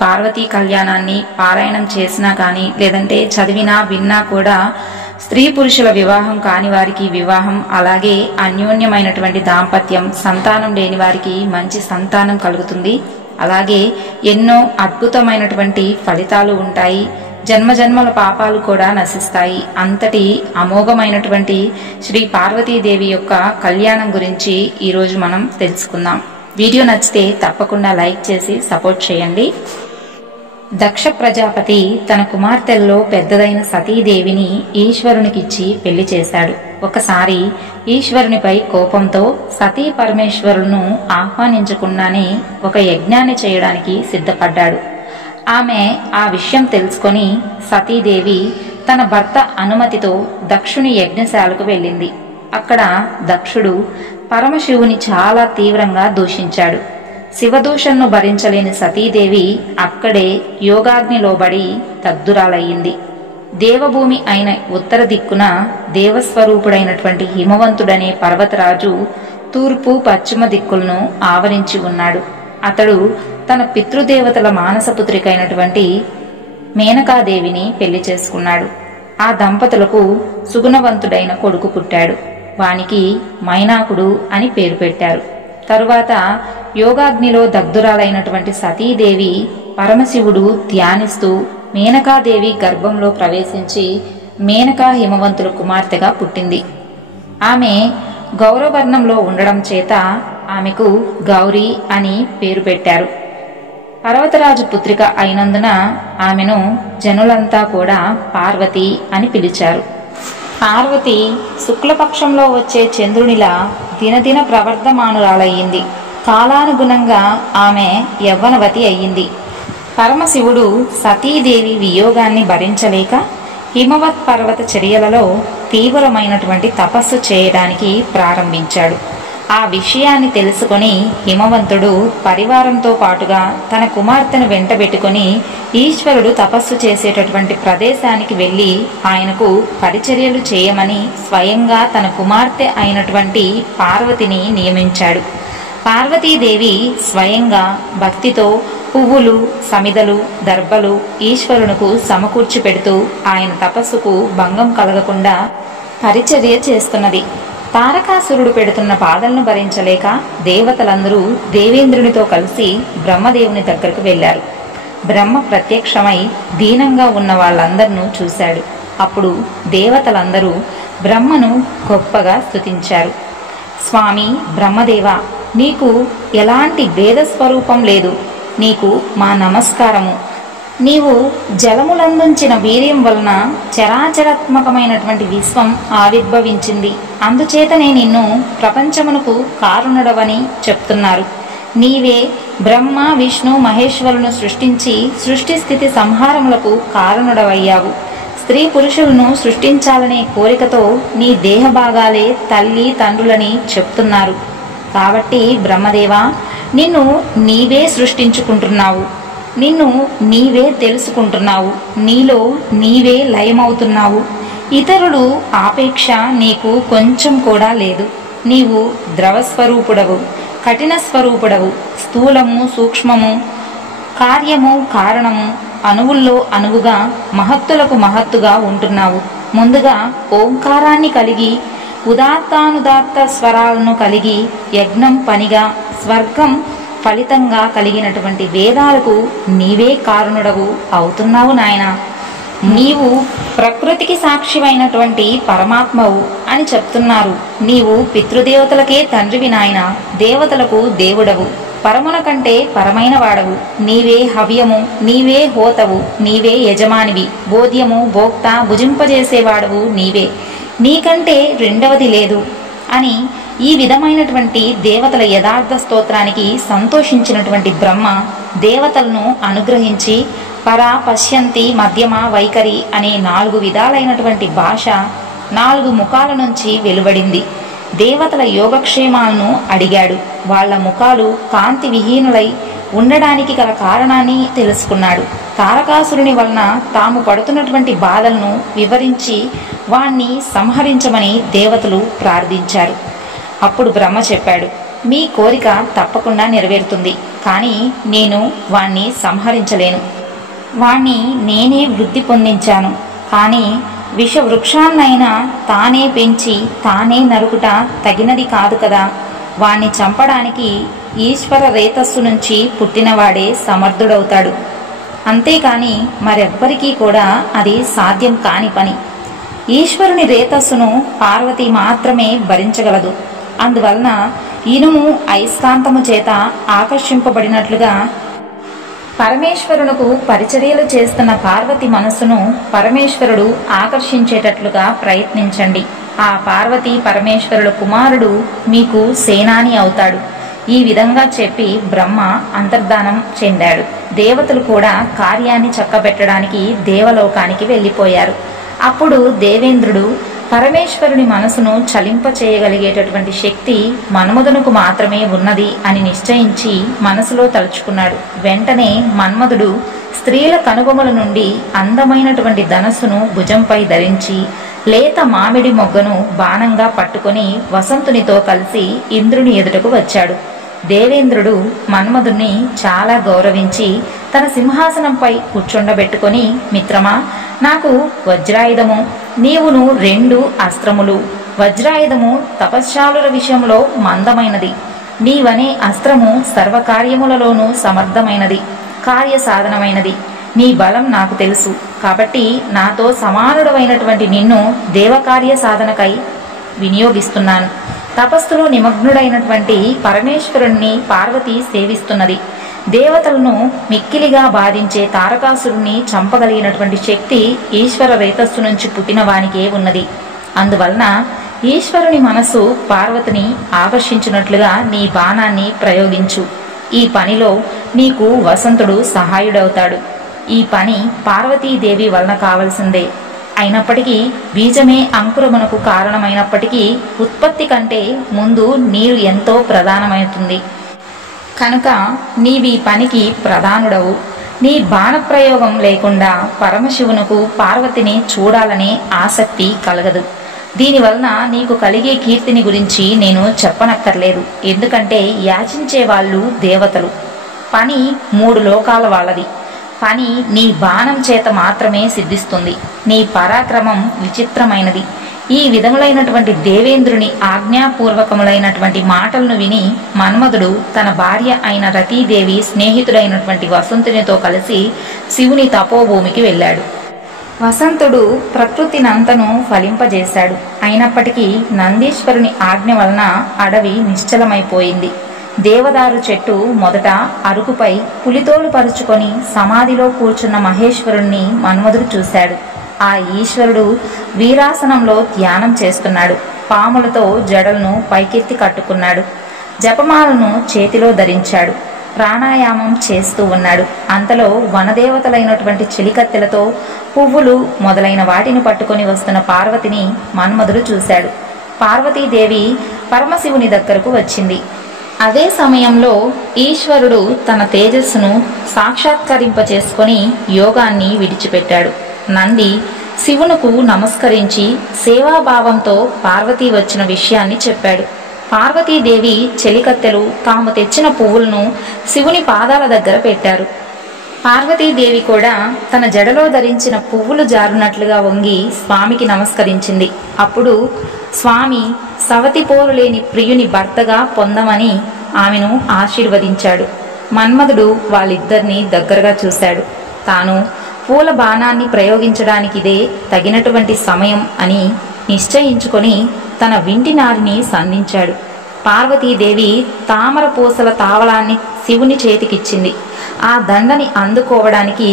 పార్వతీ కళ్యాణాన్ని పారాయణం చేసినా కానీ లేదంటే చదివినా విన్నా కూడా స్త్రీ పురుషుల వివాహం కాని వారికి వివాహం, అలాగే అన్యోన్యమైనటువంటి దాంపత్యం, సంతానం లేని వారికి మంచి సంతానం కలుగుతుంది. అలాగే ఎన్నో అద్భుతమైనటువంటి ఫలితాలు ఉంటాయి. జన్మజన్మల పాపాలు కూడా నశిస్తాయి. అంతటి అమోఘమైనటువంటి శ్రీ పార్వతీదేవి యొక్క కళ్యాణం గురించి ఈరోజు మనం తెలుసుకుందాం. వీడియో నచ్చితే తప్పకుండా లైక్ చేసి సపోర్ట్ చేయండి. దక్ష ప్రజాపతి తన కుమార్తెల్లో పెద్దదైన సతీదేవిని ఈశ్వరునికిచ్చి పెళ్లి చేశాడు. ఒకసారి ఈశ్వరునిపై కోపంతో సతీ పరమేశ్వరులను ఆహ్వానించకుండానే ఒక యజ్ఞాన్ని చేయడానికి సిద్ధపడ్డాడు. ఆమె ఆ విషయం తెలుసుకొని సతీదేవి తన భర్త అనుమతితో దక్షుని యజ్ఞశాలకు వెళ్ళింది. అక్కడ దక్షుడు పరమశివుని చాలా తీవ్రంగా దూషించాడు. శివదూషణను భరించలేని సతీదేవి అక్కడే యోగాగ్నిలోబడి దగ్ధురాలయ్యింది. దేవభూమి అయిన ఉత్తర దిక్కున దేవస్వరూపుడైనటువంటి హిమవంతుడనే పర్వతరాజు తూర్పు పశ్చిమ దిక్కులను ఆవరించి ఉన్నాడు. అతడు తన పితృదేవతల మానసపుత్రికైనటువంటి మేనకాదేవిని పెళ్లి చేసుకున్నాడు. ఆ దంపతులకు సుగుణవంతుడైన కొడుకు పుట్టాడు. వానికి మైనాకుడు అని పేరు పెట్టారు. తరువాత యోగాగ్నిలో దగ్ధురాలైనటువంటి సతీదేవి పరమశివుడు ధ్యానిస్తూ మేనకాదేవి గర్భంలో ప్రవేశించి మేనకా హిమవంతుల కుమార్తెగా పుట్టింది. ఆమె గౌరవర్ణంలో ఉండడం చేత ఆమెకు గౌరీ అని పేరు పెట్టారు. పర్వతరాజు పుత్రిక అయినందున ఆమెను జనులంతా కూడా పార్వతి అని పిలిచారు. పార్వతి శుక్లపక్షంలో వచ్చే చంద్రునిలా దినదిన ప్రవర్ధమానురాలయ్యింది. కాలానుగుణంగా ఆమె యవ్వనవతి అయ్యింది. పరమశివుడు సతీదేవి వియోగాన్ని భరించలేక హిమవత్ పర్వత చర్యలలో తీవ్రమైనటువంటి తపస్సు చేయడానికి ప్రారంభించాడు. ఆ విషయాన్ని తెలుసుకొని హిమవంతుడు పరివారంతో పాటుగా తన కుమార్తెను వెంటబెట్టుకుని ఈశ్వరుడు తపస్సు చేసేటటువంటి ప్రదేశానికి వెళ్లి ఆయనకు పరిచర్యలు చేయమని స్వయంగా తన కుమార్తె అయినటువంటి పార్వతిని నియమించాడు. పార్వతీదేవి స్వయంగా భక్తితో పువ్వులు, సమిదలు, దర్భలు ఈశ్వరునకు సమకూర్చి పెడుతూ ఆయన తపస్సుకు భంగం కలగకుండా పరిచర్య చేస్తున్నది. తారకాసురుడు పెడుతున్న బాధలను భరించలేక దేవతలందరూ దేవేంద్రునితో కలిసి బ్రహ్మదేవుని దగ్గరకు వెళ్లారు. బ్రహ్మ ప్రత్యక్షమై దీనంగా ఉన్న వాళ్ళందరినూ చూశాడు. అప్పుడు దేవతలందరూ బ్రహ్మను గొప్పగా స్తుతించారు. స్వామి బ్రహ్మదేవ, నీకు ఎలాంటి భేద స్వరూపం లేదు. నీకు మా నమస్కారము. నీవు జలములందుంచిన వీర్యం వలన చరాచరాత్మకమైనటువంటి విశ్వం ఆవిర్భవించింది. అందుచేతనే నిన్ను ప్రపంచమునకు కారణుడవని చెప్తున్నారు. నీవే బ్రహ్మ, విష్ణు, మహేశ్వరులను సృష్టించి సృష్టి స్థితి సంహారములకు కారణుడవయ్యావు. స్త్రీ పురుషులను సృష్టించాలనే కోరికతో నీ దేహ భాగాలే తల్లి తండ్రులని చెప్తున్నారు. కాబట్టి బ్రహ్మదేవా, నిన్ను నీవే సృష్టించుకుంటున్నావు. నిన్ను నీవే తెలుసుకుంటున్నావు. నీలో నీవే లయమవుతున్నావు. ఇతరులు ఆపేక్ష నీకు కొంచెం కూడా లేదు. నీవు ద్రవస్వరూపుడవు, కఠిన స్వరూపుడవు. స్థూలము, సూక్ష్మము, కార్యము, కారణము, అణువుల్లో అణువుగా మహత్తులకు మహత్తుగా ఉంటున్నావు. ముందుగా ఓంకారాన్ని కలిగి ఉదాత్తానుదాత్త స్వరాలను కలిగి యజ్ఞం పనిగా స్వర్గం ఫలితంగా కలిగినటువంటి వేదాలకు నీవే కారణుడవు అవుతున్నావు నాయన. నీవు ప్రకృతికి సాక్షివైనటువంటి పరమాత్మవు అని చెప్తున్నారు. నీవు పితృదేవతలకే తండ్రివి నాయన. దేవతలకు దేవుడవు, పరమున కంటే పరమైన వాడవు. నీవే హవ్యము, నీవే హోతవు, నీవే యజమానివి. బోధ్యము, భోక్త, భుజింపజేసేవాడవు నీవే. నీకంటే రెండవది లేదు అని ఈ విధమైనటువంటి దేవతల యథార్థ స్తోత్రానికి సంతోషించినటువంటి బ్రహ్మ దేవతలను అనుగ్రహించి పరా, పశ్యంతి, మధ్యమ, వైఖరి అనే 4 విధాలైనటువంటి భాష 4 ముఖాల నుంచి వెలువడింది. దేవతల యోగక్షేమాలను అడిగాడు. వాళ్ల ముఖాలు కాంతి విహీనులై ఉండడానికి గల కారణాన్ని తెలుసుకున్నాడు. తారకాసురుని వలన తాము పడుతున్నటువంటి బాధలను వివరించి వాణ్ణి సంహరించమని దేవతలు ప్రార్థించారు. అప్పుడు బ్రహ్మ చెప్పాడు, మీ కోరిక తప్పకుండా నెరవేరుతుంది. కానీ నేను వాణ్ణి సంహరించలేను. వాణ్ణి నేనే వృద్ధి పొందించాను, కానీ విషవృక్షాన్నైనా తానే పెంచి తానే నరుకుట తగినది కాదు కదా. వాణ్ణి చంపడానికి ఈశ్వర రేతస్సు నుంచి పుట్టినవాడే సమర్థుడవుతాడు. అంతేకాని మరెవ్వరికీ కూడా అది సాధ్యం కాని పని. ఈశ్వరుని రేతస్సును పార్వతి మాత్రమే భరించగలదు. అందువలన ఇనుము అయస్కాంతము చేత ఆకర్షింపబడినట్లుగా పరమేశ్వరునకు పరిచర్యలు చేస్తున్న పార్వతి మనస్సును పరమేశ్వరుడు ఆకర్షించేటట్లుగా ప్రయత్నించండి. ఆ పార్వతీ పరమేశ్వరుల కుమారుడు మీకు సేనాని అవుతాడు. ఈ విధంగా చెప్పి బ్రహ్మ అంతర్ధానం చెందాడు. దేవతలు కూడా కార్యాన్ని చక్కబెట్టడానికి దేవలోకానికి వెళ్ళిపోయారు. అప్పుడు దేవేంద్రుడు పరమేశ్వరుని మనసును చలింపచేయగలిగేటటువంటి శక్తి మన్మధునకు మాత్రమే ఉన్నది అని నిశ్చయించి మనసులో తలుచుకున్నాడు. వెంటనే మన్మధుడు స్త్రీల కనుబొమల నుండి అందమైనటువంటి ధనస్సును భుజంపై ధరించి లేత మామిడి మొగ్గను బాణంగా పట్టుకొని వసంతునితో కలిసి ఇంద్రుని ఎదుటకు వచ్చాడు. దేవేంద్రుడు మన్మధుణ్ణి చాలా గౌరవించి తన సింహాసనంపై కూర్చుండబెట్టుకొని, మిత్రమా, నాకు వజ్రాయుధము, నీవును 2 అస్త్రములు. వజ్రాయుధము తపశ్శాలుల విషయంలో మందమైనది, నీవనే అస్త్రము సర్వకార్యములలోనూ సమర్థమైనది, కార్యసాధనమైనది. నీ బలం నాకు తెలుసు, కాబట్టి నాతో సమానుడమైనటువంటి నిన్ను దేవకార్య సాధనకై వినియోగిస్తున్నాను. తపస్సులో నిమగ్నుడైనటువంటి పరమేశ్వరుణ్ణి పార్వతి సేవిస్తున్నది. దేవతలను మిక్కిలిగా బాధించే తారకాసురుణ్ణి చంపగలిగినటువంటి శక్తి ఈశ్వర రేతస్సు నుంచి పుట్టిన వానికే ఉన్నది. అందువలన ఈశ్వరుని మనస్సు పార్వతిని ఆకర్షించినట్లుగా నీ బాణాన్ని ప్రయోగించు. ఈ పనిలో నీకు వసంతుడు సహాయుడవుతాడు. ఈ పని పార్వతీదేవి వలన కావలసిందే. అయినప్పటికీ బీజమే అంకురమునకు కారణమైనప్పటికీ ఉత్పత్తి కంటే ముందు నీరు ఎంతో ప్రధానమవుతుంది. కనుక నీవీ పనికి ప్రధానుడవు. నీ బాణప్రయోగం లేకుండా పరమశివునకు పార్వతిని చూడాలనే ఆసక్తి కలగదు. దీనివలన నీకు కలిగే కీర్తిని గురించి నేను చెప్పనక్కర్లేదు. ఎందుకంటే యాచించే వాళ్ళు దేవతలు. పని 3 లోకాల వాళ్ళది. పని నీ బాణం చేత మాత్రమే సిద్ధిస్తుంది. నీ పరాక్రమం విచిత్రమైనది. ఈ విధములైనటువంటి దేవేంద్రుని ఆజ్ఞాపూర్వకములైనటువంటి మాటలను విని మన్మధుడు తన భార్య అయిన రతీదేవి స్నేహితుడైనటువంటి వసంతునితో కలిసి శివుని తపోభూమికి వెళ్ళాడు. వసంతుడు ప్రకృతినంతను ఫలింపజేశాడు. అయినప్పటికీ నందీశ్వరుని ఆజ్ఞ వలన అడవి నిశ్చలమైపోయింది. దేవదారు చెట్టు మొదట అరుకుపై పులితోలు పరుచుకొని సమాధిలో కూర్చున్న మహేశ్వరుణ్ణి మన్మధుడు చూశాడు. ఆ ఈశ్వరుడు వీరాసనంలో ధ్యానం చేస్తున్నాడు. పాములతో జడలను పైకెత్తి కట్టుకున్నాడు. జపమాలను చేతిలో ధరించాడు. ప్రాణాయామం చేస్తూ ఉన్నాడు. అంతలో వనదేవతలైనటువంటి చెలికత్తెలతో పువ్వులు మొదలైన వాటిని పట్టుకొని వస్తున్న పార్వతిని మన్మధుడు చూశాడు. పార్వతీదేవి పరమశివుని దగ్గరకు వచ్చింది. అదే సమయంలో ఈశ్వరుడు తన తేజస్సును సాక్షాత్కరింపచేసుకొని యోగాన్ని విడిచిపెట్టాడు. నంది శివునకు నమస్కరించి సేవాభావంతో పార్వతీ వచ్చిన విషయాన్ని చెప్పాడు. పార్వతీదేవి చెలికత్తెలు తాము తెచ్చిన పువ్వులను శివుని పాదాల దగ్గర పెట్టారు. పార్వతీదేవి కూడా తన జడలో ధరించిన పువ్వులు జారునట్లుగా వంగి స్వామికి నమస్కరించింది. అప్పుడు స్వామి సవతి పోరు లేని ప్రియుని భర్తగా పొందమని ఆమెను ఆశీర్వదించాడు. మన్మధుడు వాళ్ళిద్దరినీ దగ్గరగా చూశాడు. తాను పూల బాణాన్ని ప్రయోగించడానికిదే తగినటువంటి సమయం అని నిశ్చయించుకొని తన వింటి నారిని సంధించాడు. పార్వతీదేవి తామర పూసల తావళాన్ని శివుని చేతికిచ్చింది. ఆ దండని అందుకోవడానికి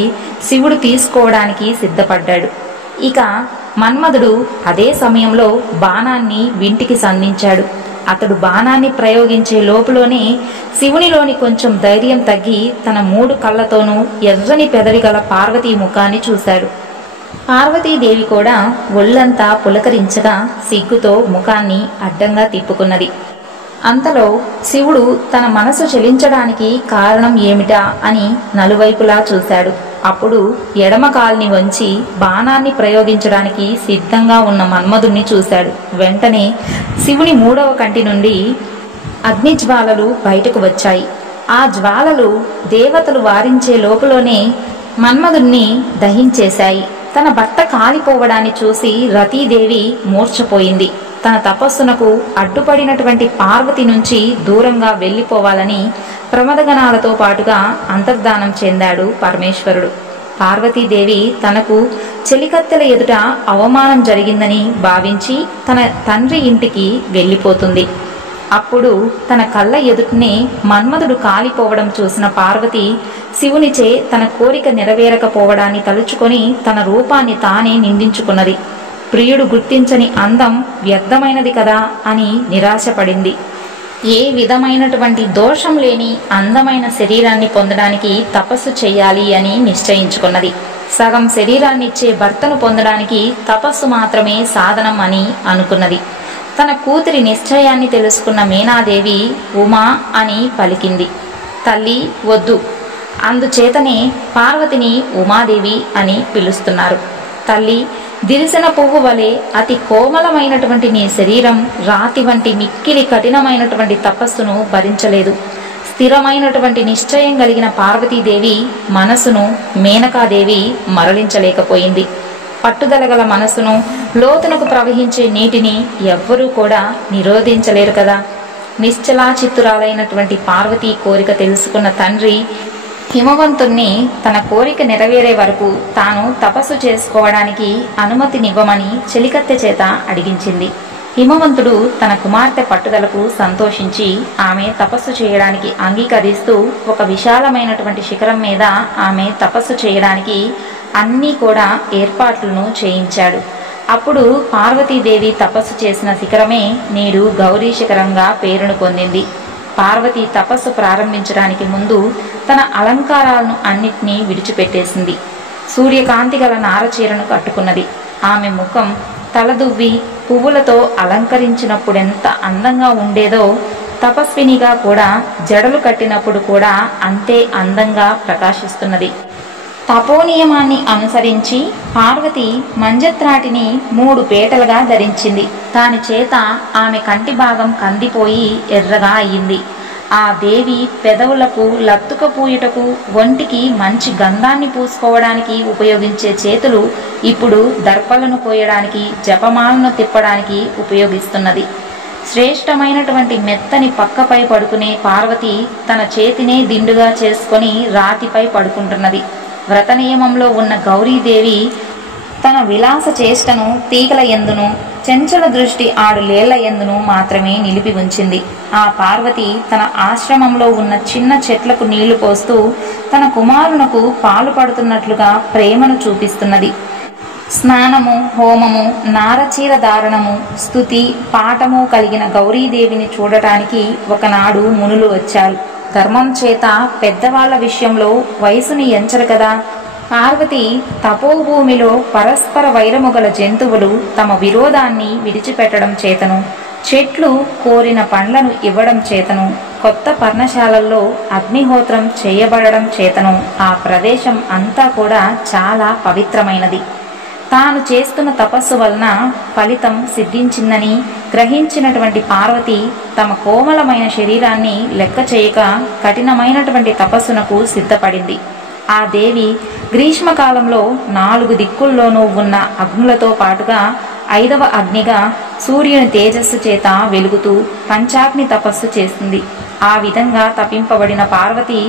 శివుడు తీసుకోవడానికి సిద్ధపడ్డాడు. ఇక మన్మధుడు అదే సమయంలో బాణాన్ని వింటికి సంధించాడు. అతడు బాణాన్ని ప్రయోగించే లోపులోనే శివునిలోని కొంచెం ధైర్యం తగ్గి తన 3 కళ్ళతోనూ ఎర్రని పెదవి గల పార్వతీ ముఖాన్ని చూశాడు. పార్వతీదేవి కూడా ఒళ్ళంతా పులకరించగా సిగ్గుతో ముఖాన్ని అడ్డంగా తిప్పుకున్నది. అంతలో శివుడు తన మనసు చలించడానికి కారణం ఏమిటా అని నలువైపులా చూశాడు. అప్పుడు ఎడమ కాల్ని వంచి బాణాన్ని ప్రయోగించడానికి సిద్ధంగా ఉన్న మన్మధుణ్ణి చూశాడు. వెంటనే శివుని 3వ కంటి నుండి అగ్నిజ్వాలలు బయటకు వచ్చాయి. ఆ జ్వాలలు దేవతలు వారించే లోపులోనే మన్మధుణ్ణి దహించేశాయి. తన భర్త కాలిపోవడాన్ని చూసి రతీదేవి మూర్ఛపోయింది. తన తపస్సునకు అడ్డుపడినటువంటి పార్వతి నుంచి దూరంగా వెళ్లిపోవాలని ప్రమదగణాలతో పాటుగా అంతర్ధానం చెందాడు పరమేశ్వరుడు. పార్వతీదేవి తనకు చెలికత్తెల ఎదుట అవమానం జరిగిందని భావించి తన తండ్రి ఇంటికి వెళ్ళిపోతుంది. అప్పుడు తన కళ్ళ ఎదుటనే మన్మధుడు కాలిపోవడం చూసిన పార్వతి శివునిచే తన కోరిక నెరవేరకపోవడాన్ని తలుచుకొని తన రూపాన్ని తానే నిందించుకున్నది. ప్రియుడు గుర్తించని అందం వ్యర్థమైనది కదా అని నిరాశపడింది. ఏ విధమైనటువంటి దోషం లేని అందమైన శరీరాన్ని పొందడానికి తపస్సు చేయాలి అని నిశ్చయించుకున్నది. సగం శరీరాన్నిచ్చే భర్తను పొందడానికి తపస్సు మాత్రమే సాధనం అని అనుకున్నది. తన కూతురి నిశ్చయాన్ని తెలుసుకున్న మీనాదేవి ఉమా అని పలికింది. తల్లి వద్దు, అందుచేతనే పార్వతిని ఉమాదేవి అని పిలుస్తున్నారు. తల్లి, దిరిసిన పువ్వు వలె అతి కోమలమైనటువంటి నీ శరీరం రాతి వంటి మిక్కిలి కఠినమైనటువంటి తపస్సును భరించలేదు. స్థిరమైనటువంటి నిశ్చయం కలిగిన పార్వతీదేవి మనసును మేనకాదేవి మరలించలేకపోయింది. పట్టుదల గల మనసును, లోతునకు ప్రవహించే నీటిని ఎవ్వరూ కూడా నిరోధించలేరు కదా. నిశ్చలా చిత్తురాలైనటువంటి పార్వతీ కోరిక తెలుసుకున్న తండ్రి హిమవంతుణ్ణి తన కోరిక నెరవేరే వరకు తాను తపస్సు చేసుకోవడానికి అనుమతినివ్వమని చెలికత్తె చేత అడిగించింది. హిమవంతుడు తన కుమార్తె పట్టుదలకు సంతోషించి ఆమె తపస్సు చేయడానికి అంగీకరిస్తూ ఒక విశాలమైనటువంటి శిఖరం మీద ఆమె తపస్సు చేయడానికి అన్నీ కూడా ఏర్పాట్లను చేయించాడు. అప్పుడు పార్వతీదేవి తపస్సు చేసిన శిఖరమే నేడు గౌరీ శిఖరంగా పేరును పొందింది. పార్వతి తపస్సు ప్రారంభించడానికి ముందు తన అలంకారాలను అన్నిటినీ విడిచిపెట్టేసింది. సూర్యకాంతి గల నారచీరను కట్టుకున్నది. ఆమె ముఖం తలదువ్వి పువ్వులతో అలంకరించినప్పుడెంత అందంగా ఉండేదో తపస్వినిగా కూడా జడలు కట్టినప్పుడు కూడా అంతే అందంగా ప్రకాశిస్తున్నది. తపోనియమాన్ని అనుసరించి పార్వతి మంజత్రాటిని 3 పేటలుగా ధరించింది. దాని చేత ఆమె కంటి భాగం కందిపోయి ఎర్రగా అయ్యింది. ఆ దేవి పెదవులకు లత్తుక పూయుటకు, ఒంటికి మంచి గంధాన్ని పూసుకోవడానికి ఉపయోగించే చేతులు ఇప్పుడు దర్పలను కోయడానికి, జపమాలను తిప్పడానికి ఉపయోగిస్తున్నది. శ్రేష్టమైనటువంటి మెత్తని పక్కపై పడుకునే పార్వతి తన చేతినే దిండుగా చేసుకొని రాతిపై పడుకుంటున్నది. వ్రత నియమంలో ఉన్న గౌరీదేవి తన విలాస చేష్టను తీగల ఎందును, చెంచల దృష్టి ఆడు లేళ్ల ఎందును మాత్రమే నిలిపి ఉంచింది. ఆ పార్వతి తన ఆశ్రమంలో ఉన్న చిన్న చెట్లకు నీళ్లు పోస్తూ తన కుమారునకు పాలు పడుతున్నట్లుగా ప్రేమను చూపిస్తున్నది. స్నానము, హోమము, నారచీర ధారణము, స్తుతి, పాఠము కలిగిన గౌరీదేవిని చూడటానికి ఒకనాడు మునులు వచ్చారు. ధర్మం చేత పెద్దవాళ్ల విషయంలో వయసుని ఎంచరు కదా. పార్వతి తపోభూమిలో పరస్పర వైరము గల జంతువులు తమ విరోధాన్ని విడిచిపెట్టడం చేతను, చెట్లు కోరిన పండ్లను ఇవ్వడం చేతను, కొత్త పర్ణశాలల్లో అగ్నిహోత్రం చేయబడడం చేతను ఆ ప్రదేశం అంతా కూడా చాలా పవిత్రమైనది. తాను చేస్తున్న తపస్సు వలన ఫలితం సిద్ధించిందని గ్రహించినటువంటి పార్వతి తమ కోమలమైన శరీరాన్ని లెక్క చేయక కఠినమైనటువంటి తపస్సునకు సిద్ధపడింది. ఆ దేవి గ్రీష్మకాలంలో 4 దిక్కుల్లోనూ ఉన్న అగ్నులతో పాటుగా 5వ అగ్నిగా సూర్యుని తేజస్సు చేత వెలుగుతూ పంచాగ్ని తపస్సు చేస్తుంది. ఆ విధంగా తపింపబడిన పార్వతి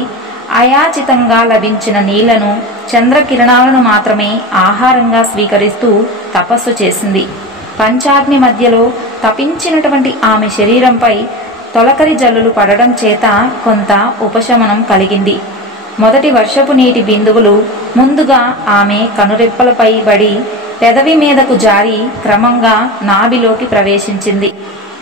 అయాచితంగా లభించిన నీళ్లను, చంద్రకిరణాలను మాత్రమే ఆహారంగా స్వీకరిస్తూ తపస్సు చేసింది. పంచాగ్ని మధ్యలో తపించినటువంటి ఆమె శరీరంపై తొలకరి జల్లులు పడడం చేత కొంత ఉపశమనం కలిగింది. మొదటి వర్షపు నీటి బిందువులు ముందుగా ఆమె కనురెప్పలపై పడి పెదవి మీదకు జారి క్రమంగా నాభిలోకి ప్రవేశించింది.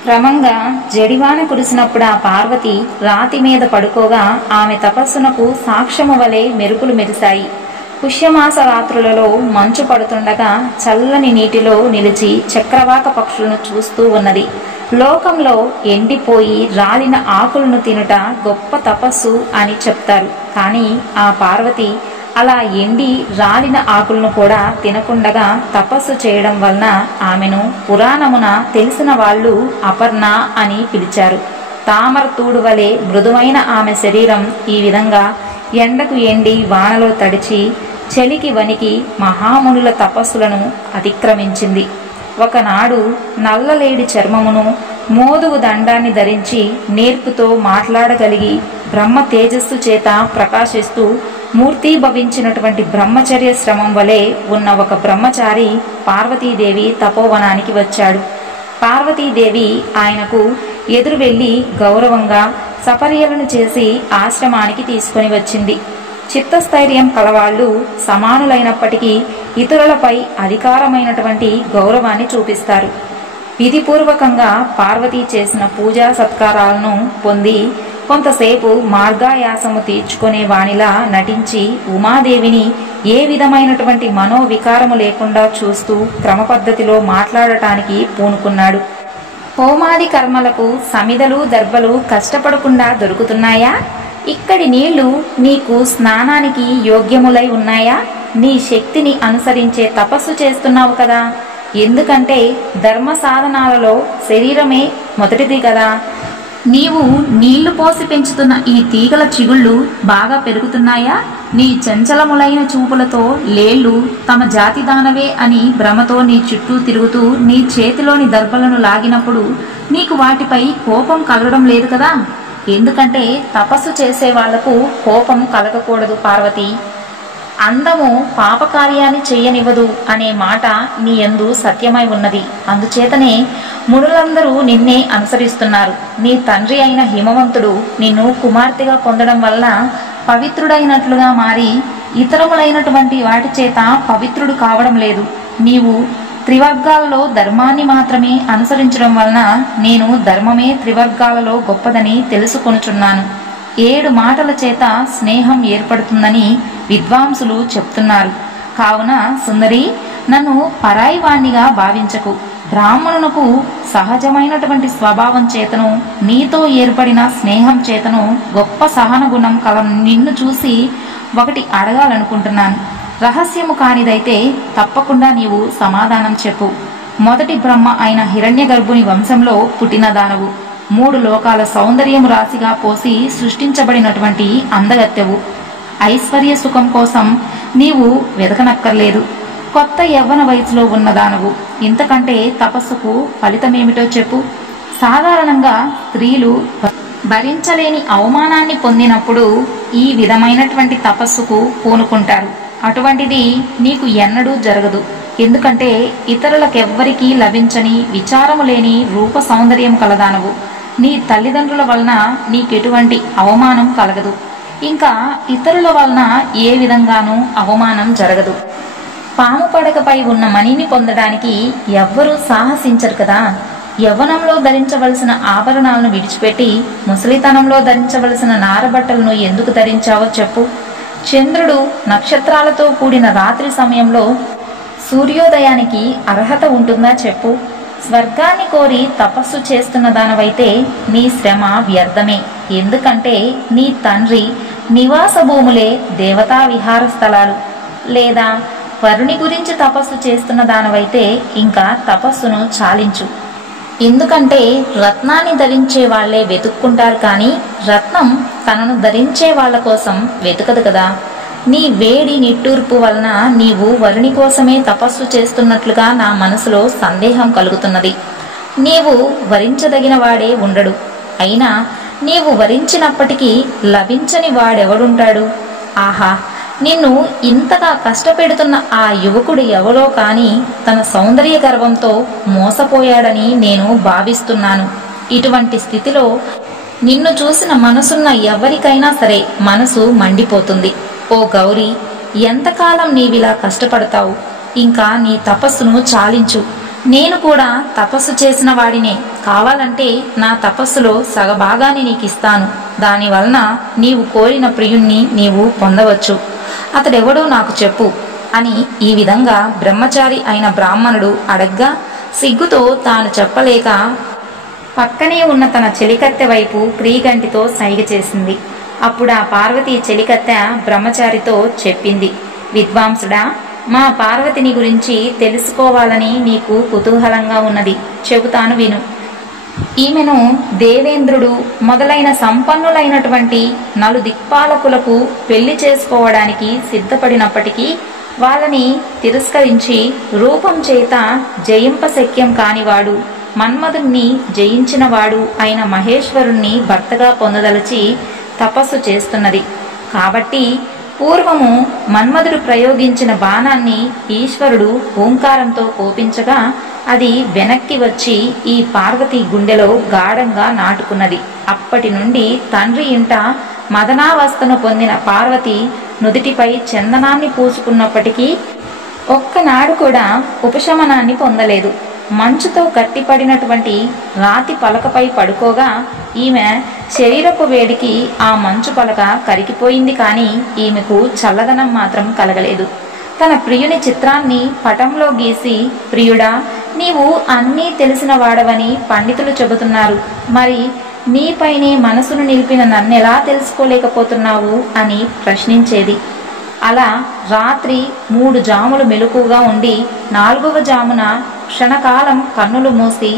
క్రమంగా జడివాన కురిసినప్పుడు ఆ పార్వతి రాతి మీద పడుకోగా ఆమె తపస్సునకు సాక్ష్యము వలె మెరుపులు మెరిశాయి. పుష్యమాస రాత్రులలో మంచు పడుతుండగా చల్లని నీటిలో నిలిచి చక్రవాక పక్షులను చూస్తూ ఉన్నది. లోకంలో ఎండిపోయి రాలిన ఆకులను తినుట గొప్ప తపస్సు అని చెప్తారు. కానీ ఆ పార్వతి అలా ఎండి రాలిన ఆకులను కూడా తినకుండగా తపస్సు చేయడం వలన ఆమెను పురాణమున తెలిసిన వాళ్ళు అపర్ణ అని పిలిచారు. తామర తూడు వలె మృదువైన ఆమె శరీరం ఈ విధంగా ఎండకు ఎండి వానలో తడిచి చలికి వణికి మహామునుల తపస్సులను అతిక్రమించింది. ఒకనాడు నల్లలేడి చర్మమును మోదుగు దండాన్ని ధరించి నేర్పుతో మాట్లాడగలిగి బ్రహ్మ తేజస్సు చేత ప్రకాశిస్తూ మూర్తీభవించినటువంటి బ్రహ్మచర్య శ్రమం వలె ఉన్న ఒక బ్రహ్మచారి పార్వతీదేవి తపోవనానికి వచ్చాడు. పార్వతీదేవి ఆయనకు ఎదురు వెళ్లి గౌరవంగా సపర్యలను చేసి ఆశ్రమానికి తీసుకొని వచ్చింది. చిత్తస్థైర్యం కలవాళ్లు సమానులైనప్పటికీ ఇతరులపై అధికారమైనటువంటి గౌరవాన్ని చూపిస్తారు. విధిపూర్వకంగా పార్వతీ చేసిన పూజా సత్కారాలను పొంది కొంతసేపు మార్గాయాసము తీర్చుకునే వానిలా నటించి ఉమాదేవిని ఏ విధమైనటువంటి మనోవికారము లేకుండా చూస్తూ క్రమపద్ధతిలో మాట్లాడటానికి పూనుకున్నాడు. హోమాది కర్మలకు సమిదలు దర్భలు కష్టపడకుండా దొరుకుతున్నాయా? ఇక్కడి నీళ్లు నీకు స్నానానికి యోగ్యములై ఉన్నాయా? నీ శక్తిని అనుసరించే తపస్సు చేస్తున్నావు కదా. ఎందుకంటే ధర్మ సాధనాలలో శరీరమే మొదటిది కదా. నీవు నీళ్లు పోసి పెంచుతున్న ఈ తీగల చిగుళ్ళు బాగా పెరుగుతున్నాయా? నీ చంచలములైన చూపులతో లేళ్లు తమ జాతి దానవే అని భ్రమతో నీ చుట్టూ తిరుగుతూ నీ చేతిలోని దర్భలను లాగినప్పుడు నీకు వాటిపై కోపం కలగడం లేదు కదా. ఎందుకంటే తపస్సు చేసే వాళ్లకు కోపం కలగకూడదు పార్వతి. అందము పాపకార్యాన్ని చెయ్యనివ్వదు అనే మాట నీ యందు సత్యమై ఉన్నది. అందుచేతనే మునులందరూ నిన్నే అనుసరిస్తున్నారు. నీ తండ్రి అయిన హిమవంతుడు నిన్ను కుమార్తెగా పొందడం వల్ల పవిత్రుడైనట్లుగా మారి ఇతరములైనటువంటి వాటి చేత పవిత్రుడు కావడం లేదు. నీవు త్రివర్గాలలో ధర్మాన్ని మాత్రమే అనుసరించడం వలన నేను ధర్మమే త్రివర్గాలలో గొప్పదని తెలుసుకొనుచున్నాను. 7 మాటల చేత స్నేహం ఏర్పడుతుందని విద్వాంసులు చెప్తున్నారు. కావున సుందరి, నన్ను పరాయివాణ్ణిగా భావించకు. బ్రాహ్మణునకు సహజమైనటువంటి స్వభావం చేతను నీతో ఏర్పడిన స్నేహం చేతను గొప్ప సహన గుణం కల నిన్ను చూసి ఒకటి అడగాలనుకుంటున్నాను. రహస్యము కానిదైతే తప్పకుండా నీవు సమాధానం చెప్పు. మొదటి బ్రహ్మ అయిన హిరణ్యగర్భుని వంశంలో పుట్టిన దానవు. 3 లోకాల సౌందర్యము రాశిగా పోసి సృష్టించబడినటువంటి అందగత్తెవు. ఐశ్వర్య సుఖం కోసం నీవు వెదకనక్కర్లేదు. కొత్త యవ్వన వయసులో ఉన్నదానవు. ఇంతకంటే తపస్సుకు ఫలితమేమిటో చెప్పు. సాధారణంగా స్త్రీలు భరించలేని అవమానాన్ని పొందినప్పుడు ఈ విధమైనటువంటి తపస్సుకు పూనుకుంటారు. అటువంటిది నీకు ఎన్నడూ జరగదు. ఎందుకంటే ఇతరులకెవ్వరికీ లభించని విచారము లేని రూప సౌందర్యం కలదానవు. నీ తల్లిదండ్రుల వలన నీకెటువంటి అవమానం కలగదు. ఇంకా ఇతరుల వలన ఏ విధంగానూ అవమానం జరగదు. పాము పడకపై ఉన్న మణిని పొందడానికి ఎవ్వరూ సాహసించరు కదా. యవ్వనంలో ధరించవలసిన ఆభరణాలను విడిచిపెట్టి ముసలితనంలో ధరించవలసిన నారబట్టలను ఎందుకు ధరించావో చెప్పు. చంద్రుడు నక్షత్రాలతో కూడిన రాత్రి సమయంలో సూర్యోదయానికి అర్హత ఉంటుందా చెప్పు. స్వర్గాన్ని కోరి తపస్సు చేస్తున్న దానవైతే నీ శ్రమ వ్యర్థమే. ఎందుకంటే నీ తండ్రి నివాస భూములే దేవతా విహార స్థలాలు. లేదా వరుణి గురించి తపస్సు చేస్తున్న దానవైతే ఇంకా తపస్సును చాలించు. ఎందుకంటే రత్నాన్ని ధరించే వాళ్లే వెతుక్కుంటారు, కానీ రత్నం తనను ధరించే వాళ్ల కోసం వెతుకదు కదా. నీ వేడి నిట్టూర్పు వలన నీవు వరుణి కోసమే తపస్సు చేస్తున్నట్లుగా నా మనసులో సందేహం కలుగుతున్నది. నీవు వరించదగిన వాడే ఉండడు. అయినా నీవు వరించినప్పటికీ లభించని వాడెవడుంటాడు? ఆహా, నిన్ను ఇంతగా కష్టపెడుతున్న ఆ యువకుడు ఎవరో కాని తన సౌందర్య గర్వంతో మోసపోయాడని నేను భావిస్తున్నాను. ఇటువంటి స్థితిలో నిన్ను చూసిన మనసున్న ఎవరికైనా సరే మనసు మండిపోతుంది. ఓ గౌరీ, ఎంతకాలం నీవిలా కష్టపడతావు? ఇంకా నీ తపస్సును చాలించు. నేను కూడా తపస్సు చేసిన వాడినే. కావాలంటే నా తపస్సులో సగభాగాన్ని నీకిస్తాను. దానివలన నీవు కోరిన ప్రియుణ్ణి నీవు పొందవచ్చు. అతడెవడో నాకు చెప్పు అని ఈ విధంగా బ్రహ్మచారి అయిన బ్రాహ్మణుడు అడగ్గా సిగ్గుతో తాను చెప్పలేక పక్కనే ఉన్న తన చెలికత్తె వైపు క్రీగంటితో సైగ చేసింది. అప్పుడు ఆ పార్వతి చెలికత్తె బ్రహ్మచారితో చెప్పింది, విద్వాంసుడా, మా పార్వతిని గురించి తెలుసుకోవాలని నీకు కుతూహలంగా ఉన్నది. చెబుతాను విను. ఈమెను దేవేంద్రుడు మొదలైన సంపన్నులైనటువంటి నలుదిక్పాలకులకు పెళ్లి చేసుకోవడానికి సిద్ధపడినప్పటికీ వాళ్ళని తిరస్కరించి రూపం చేత జయింపశక్యం కానివాడు, మన్మధుణ్ణి జయించినవాడు అయిన మహేశ్వరుణ్ణి భర్తగా పొందదలచి తపస్సు చేస్తున్నది. కాబట్టి పూర్వము మన్మధుడు ప్రయోగించిన బాణాన్ని ఈశ్వరుడు ఓంకారంతో కోపించగా అది వెనక్కి వచ్చి ఈ పార్వతి గుండెలో గాఢంగా నాటుకున్నది. అప్పటి నుండి తండ్రి ఇంట మదనావస్థను పొందిన పార్వతి నుదిటిపై చందనాన్ని పూసుకున్నప్పటికీ ఒక్కనాడు కూడా ఉపశమనాన్ని పొందలేదు. మంచుతో గట్టిపడినటువంటి రాతి పలకపై పడుకోగా ఈమె శరీరపు వేడికి ఆ మంచు పలక కరిగిపోయింది, కానీ ఈమెకు చల్లదనం మాత్రం కలగలేదు. తన ప్రియుని చిత్రాన్ని పటంలో గీసి, ప్రియుడా, నీవు అన్నీ తెలిసిన వాడవని పండితులు చెబుతున్నారు, మరి నీపైనే మనసును నిలిపిన నన్నెలా తెలుసుకోలేకపోతున్నావు అని ప్రశ్నించేది. అలా రాత్రి 3 జాములు మెలకుగా ఉండి 4వ జామున క్షణకాలం కన్నులు మూసి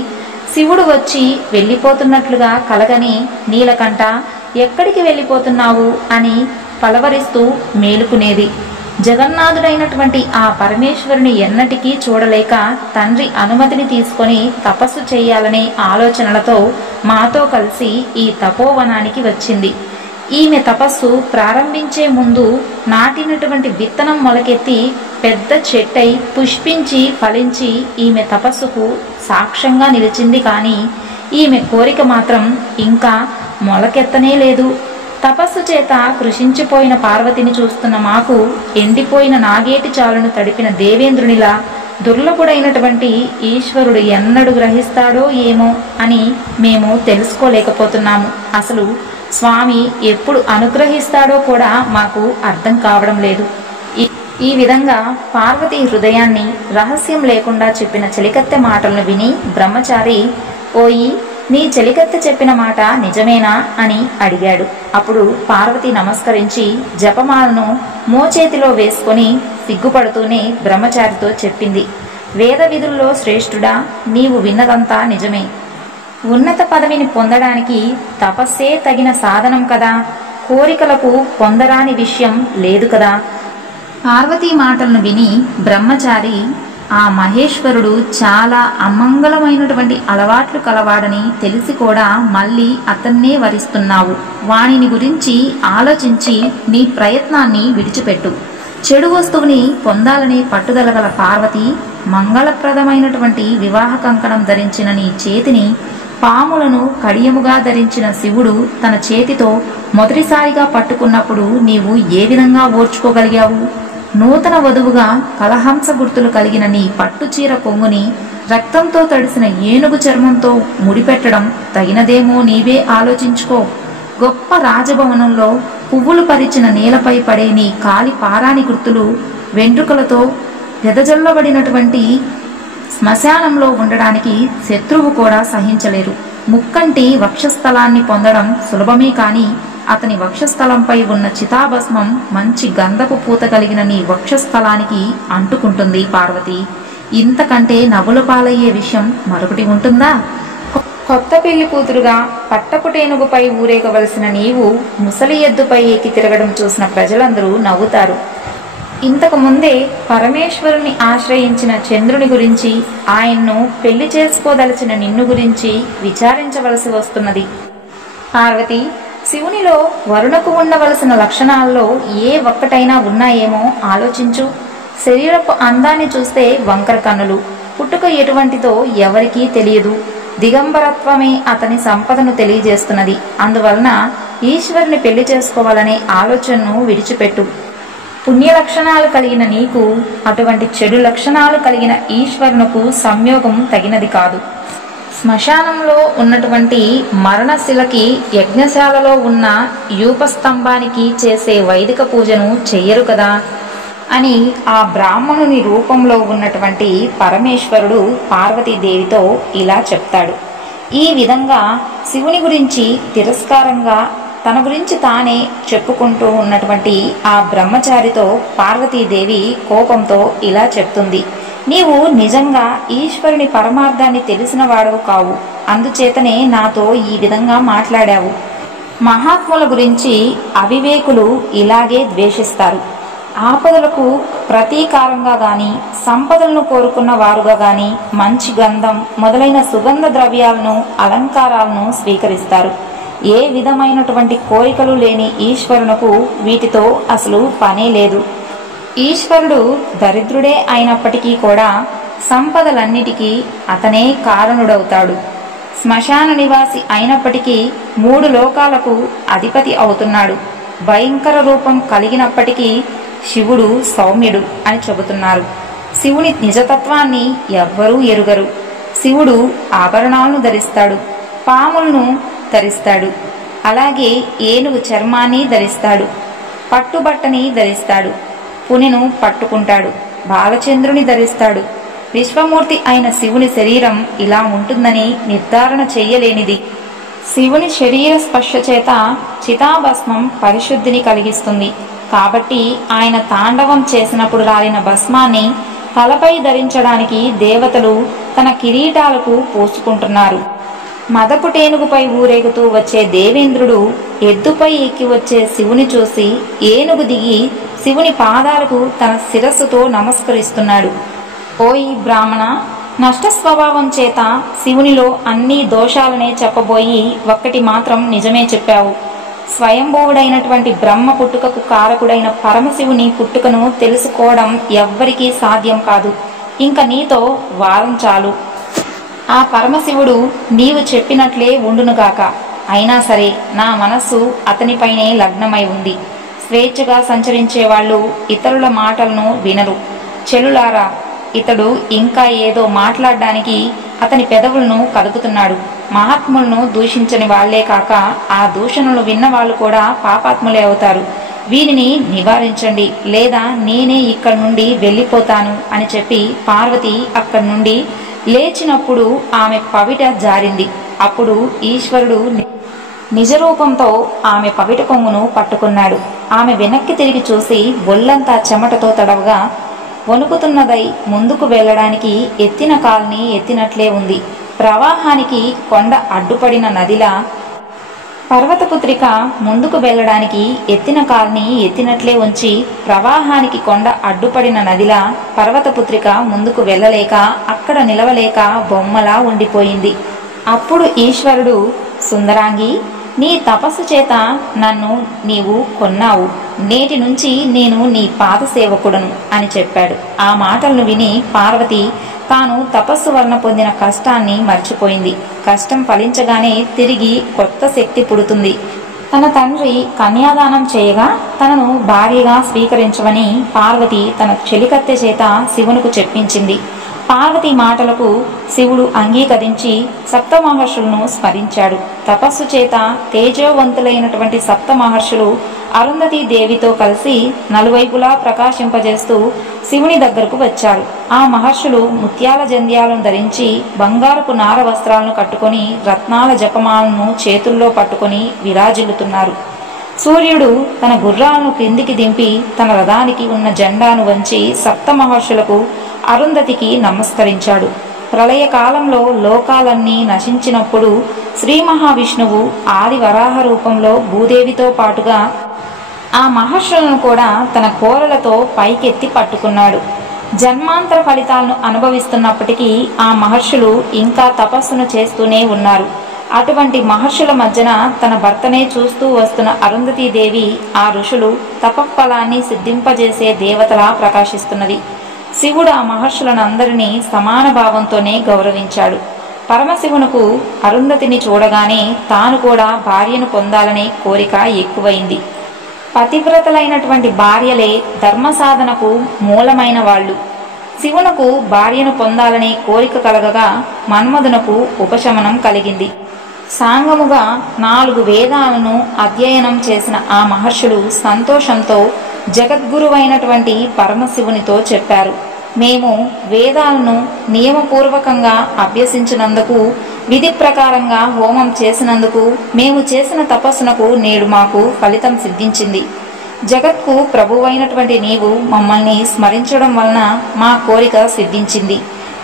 శివుడు వచ్చి వెళ్ళిపోతున్నట్లుగా కలగని, నీలకంఠ ఎక్కడికి వెళ్ళిపోతున్నావు అని పలవరిస్తూ మేలుకునేది. జగన్నాథుడైనటువంటి ఆ పరమేశ్వరుని ఎన్నటికీ చూడలేక తండ్రి అనుమతిని తీసుకొని తపస్సు చేయాలనే ఆలోచనలతో మాతో కలిసి ఈ తపోవనానికి వచ్చింది. ఈమె తపస్సు ప్రారంభించే ముందు నాటినటువంటి విత్తనం మొలకెత్తి పెద్ద చెట్టై పుష్పించి ఫలించి ఈమె తపస్సుకు సాక్ష్యంగా నిలిచింది. కానీ ఈమె కోరిక మాత్రం ఇంకా మొలకెత్తనే లేదు. తపస్సు చేత కృషించిపోయిన పార్వతిని చూస్తున్న మాకు ఎండిపోయిన నాగేటి చాలును తడిపిన దేవేంద్రునిలా దుర్లభుడైనటువంటి ఈశ్వరుడు ఎన్నడు గ్రహిస్తాడో ఏమో అని మేము తెలుసుకోలేకపోతున్నాము. అసలు స్వామి ఎప్పుడు అనుగ్రహిస్తాడో కూడా మాకు అర్థం కావడం లేదు. ఈ విధంగా పార్వతి హృదయాన్ని రహస్యం లేకుండా చెప్పిన చెలికత్తె మాటలను విని బ్రహ్మచారి, ఓయి, నీ చెలికత్తె చెప్పిన మాట నిజమేనా అని అడిగాడు. అప్పుడు పార్వతి నమస్కరించి జపమాలను మోచేతిలో వేసుకొని సిగ్గుపడుతూనే బ్రహ్మచారితో చెప్పింది, వేద విధుల్లో శ్రేష్ఠుడా, నీవు విన్నదంతా నిజమే. ఉన్నత పదవిని పొందడానికి తపస్సే తగిన సాధనం కదా, కోరికలకు పొందరాని విషయం లేదు కదా. పార్వతీ మాటలను విని బ్రహ్మచారి, ఆ మహేశ్వరుడు చాలా అమంగళమైనటువంటి అలవాట్లు కలవాడని తెలిసి కూడా మళ్ళీ అతన్నే వరిస్తున్నావు. వాణిని గురించి ఆలోచించి నీ ప్రయత్నాన్ని విడిచిపెట్టు. చెడు వస్తువుని పొందాలని పట్టుదల పార్వతి, మంగళప్రదమైనటువంటి వివాహ కంకణం ధరించిన నీ చేతిని పాములను కడియముగా ధరించిన శివుడు తన చేతితో మొదటిసారిగా పట్టుకున్నప్పుడు నీవు ఏ విధంగా ఓర్చుకోగలిగావు? నూతన వధువుగా కలహంస గుర్తులు కలిగిన నీ పట్టుచీర కొంగుని రక్తంతో తడిసిన ఏనుగు చర్మంతో ముడిపెట్టడం తగినదేమో నీవే ఆలోచించుకో. గొప్ప రాజభవనంలో పువ్వులు పరిచిన నేలపై పడే నీ కాలి పారాని గుర్తులు వెంట్రుకలతో వెదజల్లబడినటువంటి శ్మశానంలో ఉండడానికి శత్రువు కూడా సహించలేరు. ముక్కంటి వక్షస్థలాన్ని పొందడం సులభమే, కాని అతని వక్షస్థలంపై ఉన్న చితాభస్మం మంచి గంధపు పూత కలిగిన నీ వక్షస్థలానికి అంటుకుంటుంది. పార్వతి, ఇంతకంటే నవ్వుల పాలయ్యే విషయం మరొకటి ఉంటుందా? కొత్త పెళ్లి కూతురుగా పట్టపుటేనుగుపై ఊరేగవలసిన నీవు ముసలి ఎద్దుపై ఎక్కి తిరగడం చూసిన ప్రజలందరూ నవ్వుతారు. ఇంతకు ముందే పరమేశ్వరుని ఆశ్రయించిన చంద్రుని గురించి, ఆయన్ను పెళ్లి చేసుకోదలచిన నిన్ను గురించి విచారించవలసి వస్తున్నది. పార్వతి, శివునిలో వరుణకు ఉండవలసిన లక్షణాల్లో ఏ ఒక్కటైనా ఉన్నాయేమో ఆలోచించు. శరీరపు అందాన్ని చూస్తే వంకర కన్నులు, పుట్టుక ఎటువంటిదో ఎవరికీ తెలియదు. దిగంబరత్వమే అతని సంపదను తెలియజేస్తున్నది. అందువలన ఈశ్వరుని పెళ్లి చేసుకోవాలనే ఆలోచనను విడిచిపెట్టు. పుణ్య లక్షణాలు కలిగిన నీకు అటువంటి చెడు లక్షణాలు కలిగిన ఈశ్వరునకు సంయోగం తగినది కాదు. శ్మశానంలో ఉన్నటువంటి మరణశిలకి యజ్ఞశాలలో ఉన్న యూపస్తంభానికి చేసే వైదిక పూజను చెయ్యరు కదా అని ఆ బ్రాహ్మణుని రూపంలో ఉన్నటువంటి పరమేశ్వరుడు పార్వతీదేవితో ఇలా చెప్తాడు. ఈ విధంగా శివుని గురించి తిరస్కారంగా తన గురించి తానే చెప్పుకుంటూ ఉన్నటువంటి ఆ బ్రహ్మచారితో పార్వతీదేవి కోపంతో ఇలా చెప్తుంది, నీవు నిజంగా ఈశ్వరుని పరమార్థాన్ని తెలిసిన వాడవు కావు. అందుచేతనే నాతో ఈ విధంగా మాట్లాడావు. మహాత్ముల గురించి అవివేకులు ఇలాగే ద్వేషిస్తారు. ఆపదలకు ప్రతీకారంగా గాని, సంపదలను కోరుకున్న వారుగా గాని మంచి గంధం మొదలైన సుగంధ ద్రవ్యాలను, అలంకారాలను స్వీకరిస్తారు. ఏ విధమైనటువంటి కోరికలు లేని ఈశ్వరునకు వీటితో అసలు పనే లేదు. ఈశ్వరుడు దరిద్రుడే అయినప్పటికీ కూడా సంపదలన్నిటికీ అతనే కారణుడవుతాడు. శ్మశాన నివాసి అయినప్పటికీ 3 లోకాలకు అధిపతి అవుతున్నాడు. భయంకర రూపం కలిగినప్పటికీ శివుడు సౌమ్యుడు అని చెబుతున్నారు. శివుని నిజతత్వాన్ని ఎవ్వరూ ఎరుగరు. శివుడు ఆభరణాలను ధరిస్తాడు, పాములను ధరిస్తాడు, అలాగే ఏనుగు చర్మాన్ని ధరిస్తాడు, పట్టుబట్టని ధరిస్తాడు, పునెను పట్టుకుంటాడు, బాలచంద్రుని ధరిస్తాడు. విశ్వమూర్తి అయిన శివుని శరీరం ఇలా ఉంటుందని నిర్ధారణ చెయ్యలేనిది. శివుని శరీర స్పర్శ చేత చితాభస్మం పరిశుద్ధిని కలిగిస్తుంది. కాబట్టి ఆయన తాండవం చేసినప్పుడు రాలిన భస్మాన్ని తలపై ధరించడానికి దేవతలు తన కిరీటాలకు పోసుకుంటున్నారు. మదపుటేనుగుపై ఊరేగుతూ వచ్చే దేవేంద్రుడు ఎద్దుపై ఎక్కి వచ్చే శివుని చూసి ఏనుగు దిగి శివుని పాదాలకు తన శిరస్సుతో నమస్కరిస్తున్నాడు. ఓయి బ్రాహ్మణ, నష్ట స్వభావం చేత శివునిలో అన్ని దోషాలనే చెప్పబోయి ఒక్కటి మాత్రం నిజమే చెప్పావు. స్వయంభువుడైనటువంటి బ్రహ్మ పుట్టుకకు కారకుడైన పరమశివుని పుట్టుకను తెలుసుకోవడం ఎవ్వరికీ సాధ్యం కాదు. ఇంక నీతో వారం చాలు. ఆ పరమశివుడు నీవు చెప్పినట్లే ఉండునుగాక. అయినా సరే నా మనస్సు అతనిపైనే లగ్నమై ఉంది. స్వేచ్ఛగా సంచరించే వాళ్ళు ఇతరుల మాటలను వినరు. చెలులారా, ఇతడు ఇంకా ఏదో మాట్లాడడానికి అతని పెదవులను కదుపుతున్నాడు. మహాత్ములను దూషించని వాళ్లే కాక ఆ దూషణలు విన్న వాళ్ళు కూడా పాపాత్ములే అవుతారు. వీరిని నివారించండి, లేదా నేనే ఇక్కడి నుండి వెళ్ళిపోతాను అని చెప్పి పార్వతి అక్కడి నుండి లేచినప్పుడు ఆమె పవిట జారింది. అప్పుడు ఈశ్వరుడు నిజరూపంతో ఆమె పవిట కొంగును పట్టుకున్నాడు. ఆమె వెనక్కి తిరిగి చూసి ఒళ్ళంతా చెమటతో తడవగా వణుకుతున్నదై ముందుకు వెళ్లడానికి ఎత్తిన కాల్ని ఎత్తినట్లే ఉంది. ప్రవాహానికి కొండ అడ్డుపడిన నదిలా పర్వతపుత్రిక ముందుకు వెళ్లడానికి ఎత్తిన కాల్ని ఎత్తినట్లే ఉంచి ప్రవాహానికి కొండ అడ్డుపడిన నదిలా పర్వతపుత్రిక ముందుకు వెళ్ళలేక అక్కడ నిలవలేక బొమ్మలా ఉండిపోయింది. అప్పుడు ఈశ్వరుడు, సుందరాంగి, నీ తపస్సు చేత నన్ను నీవు కొన్నావు. నేటి నుంచి నేను నీ పాద సేవకుడను అని చెప్పాడు. ఆ మాటలను విని పార్వతి తాను తపస్సు వలన పొందిన కష్టాన్ని మర్చిపోయింది. కష్టం ఫలించగానే తిరిగి కొత్త శక్తి పుడుతుంది. తన తండ్రి కన్యాదానం చేయగా తనను భార్యగా స్వీకరించవని పార్వతి తన చెలికత్తె చేత శివునికి చెప్పించింది. పార్వతి మాటలకు శివుడు అంగీకరించి సప్తమహర్షులను స్మరించాడు. తపస్సు చేత తేజోవంతులైనటువంటి సప్తమహర్షులు అరుంధతీ దేవితో కలిసి నలువైపులా ప్రకాశింపజేస్తూ శివుని దగ్గరకు వచ్చారు. ఆ మహర్షులు ముత్యాల జంధ్యాలను ధరించి బంగారపు నార వస్త్రాలను కట్టుకొని రత్నాల జపమాలను చేతుల్లో పట్టుకొని విరాజిల్లుతున్నారు. సూర్యుడు తన గుర్రాలను క్రిందికి దింపి తన రథానికి ఉన్న జెండాను వంచి సప్తమహర్షులకు అరుంధతికి నమస్కరించాడు. ప్రళయ కాలంలో లోకాలన్నీ నశించినప్పుడు శ్రీ మహావిష్ణువు ఆది వరాహ రూపంలో భూదేవితో పాటుగా ఆ మహర్షులను కూడా తన కోరలతో పైకెత్తి పట్టుకున్నాడు. జన్మాంతర ఫలితాలను అనుభవిస్తున్నప్పటికీ ఆ మహర్షులు ఇంకా తపస్సును చేస్తూనే ఉన్నారు. అటువంటి మహర్షుల మధ్యన తన భర్తనే చూస్తూ వస్తున్న అరుంధతీదేవి ఆ ఋషులు తపఫలాన్ని సిద్ధింపజేసే దేవతలా ప్రకాశిస్తున్నది. శివుడు ఆ మహర్షులనందరినీ సమాన భావంతోనే గౌరవించాడు. పరమశివునకు అరుంధతిని చూడగానే తాను కూడా భార్యను పొందాలనే కోరిక ఎక్కువైంది. పతివ్రతలైనటువంటి భార్యలే ధర్మ సాధనకు మూలమైన వాళ్ళు. శివునకు భార్యను పొందాలనే కోరిక కలగగా మన్మధునకు ఉపశమనం కలిగింది. సాంగముగా 4 వేదాలను అధ్యయనం చేసిన ఆ మహర్షులు సంతోషంతో జగద్గురువైనటువంటి పరమశివునితో చెప్పారు, మేము వేదాలను నియమపూర్వకంగా అభ్యసించినందుకు, విధి ప్రకారంగా హోమం చేసినందుకు, మేము చేసిన తపస్సునకు నేడు మాకు ఫలితం సిద్ధించింది. జగత్కు ప్రభువైనటువంటి నీవు మమ్మల్ని స్మరించడం వలన మా కోరిక సిద్ధించింది.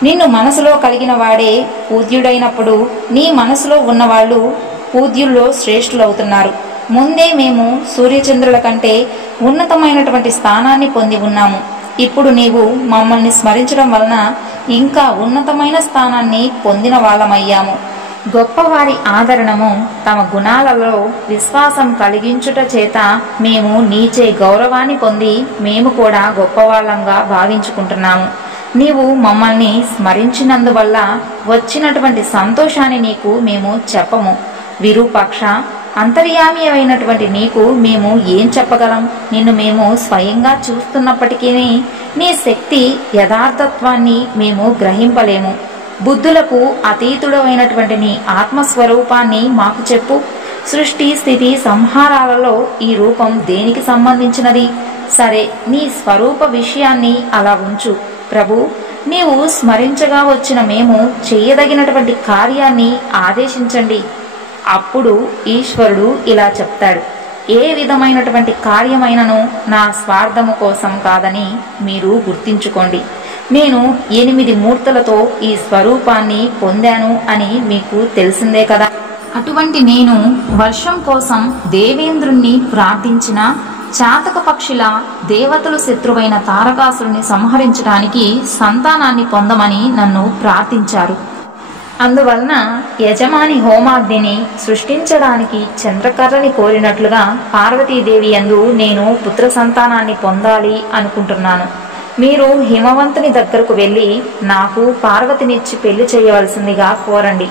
నిన్ను మనసులో కలిగిన వాడే పూజ్యుడైనప్పుడు నీ మనసులో ఉన్నవాళ్ళు పూజ్యుల్లో శ్రేష్ఠులవుతున్నారు. ముందే మేము సూర్యచంద్రుల కంటే ఉన్నతమైనటువంటి స్థానాన్ని పొంది ఉన్నాము. ఇప్పుడు నీవు మమ్మల్ని స్మరించడం వలన ఇంకా ఉన్నతమైన స్థానాన్ని పొందిన వాళ్ళమయ్యాము. గొప్పవారి ఆదరణము తమ గుణాలలో విశ్వాసం కలిగించుట చేత మేము నీచే గౌరవాన్ని పొంది మేము కూడా గొప్పవాళ్ళంగా భావించుకుంటున్నాము. నీవు మమ్మల్ని స్మరించినందువల్ల వచ్చినటువంటి సంతోషాన్ని నీకు మేము చెప్పము. విరూపాక్ష, అంతర్యామి అయినటువంటి నీకు మేము ఏం చెప్పగలం? నిన్ను మేము స్వయంగా చూస్తున్నప్పటికీ నీ శక్తి యథార్థత్వాన్ని మేము గ్రహింపలేము. బుద్ధులకు అతీతుడమైనటువంటి నీ ఆత్మస్వరూపాన్ని మాకు చెప్పు. సృష్టి స్థితి సంహారాలలో ఈ రూపం దేనికి సంబంధించినది? సరే, నీ స్వరూప విషయాన్ని అలా ఉంచు. ప్రభు, నీవు స్మరించగా వచ్చిన మేము చేయదగినటువంటి కార్యాన్ని ఆదేశించండి. అప్పుడు ఈశ్వరుడు ఇలా చెప్తాడు, ఏ విధమైనటువంటి కార్యమైనను నా స్వార్థము కోసం కాదని మీరు గుర్తించుకోండి. నేను 8 మూర్తులతో ఈ స్వరూపాన్ని పొందాను అని మీకు తెలిసిందే కదా. అటువంటి నేను వర్షం కోసం దేవేంద్రుణ్ణి ప్రార్థించిన చాతక పక్షిలా దేవతలు శత్రువైన తారకాసురుని సంహరించడానికి సంతానాన్ని పొందమని నన్ను ప్రార్థించారు. అందువలన యజమాని హోమాగ్నిని సృష్టించడానికి చంద్రకర్రని కోరినట్లుగా పార్వతీదేవి యందు నేను పుత్ర సంతానాన్ని పొందాలి అనుకుంటున్నాను. మీరు హిమవంతుని దగ్గరకు వెళ్ళి నాకు పార్వతినిచ్చి పెళ్లి చేయవలసిందిగా కోరండి.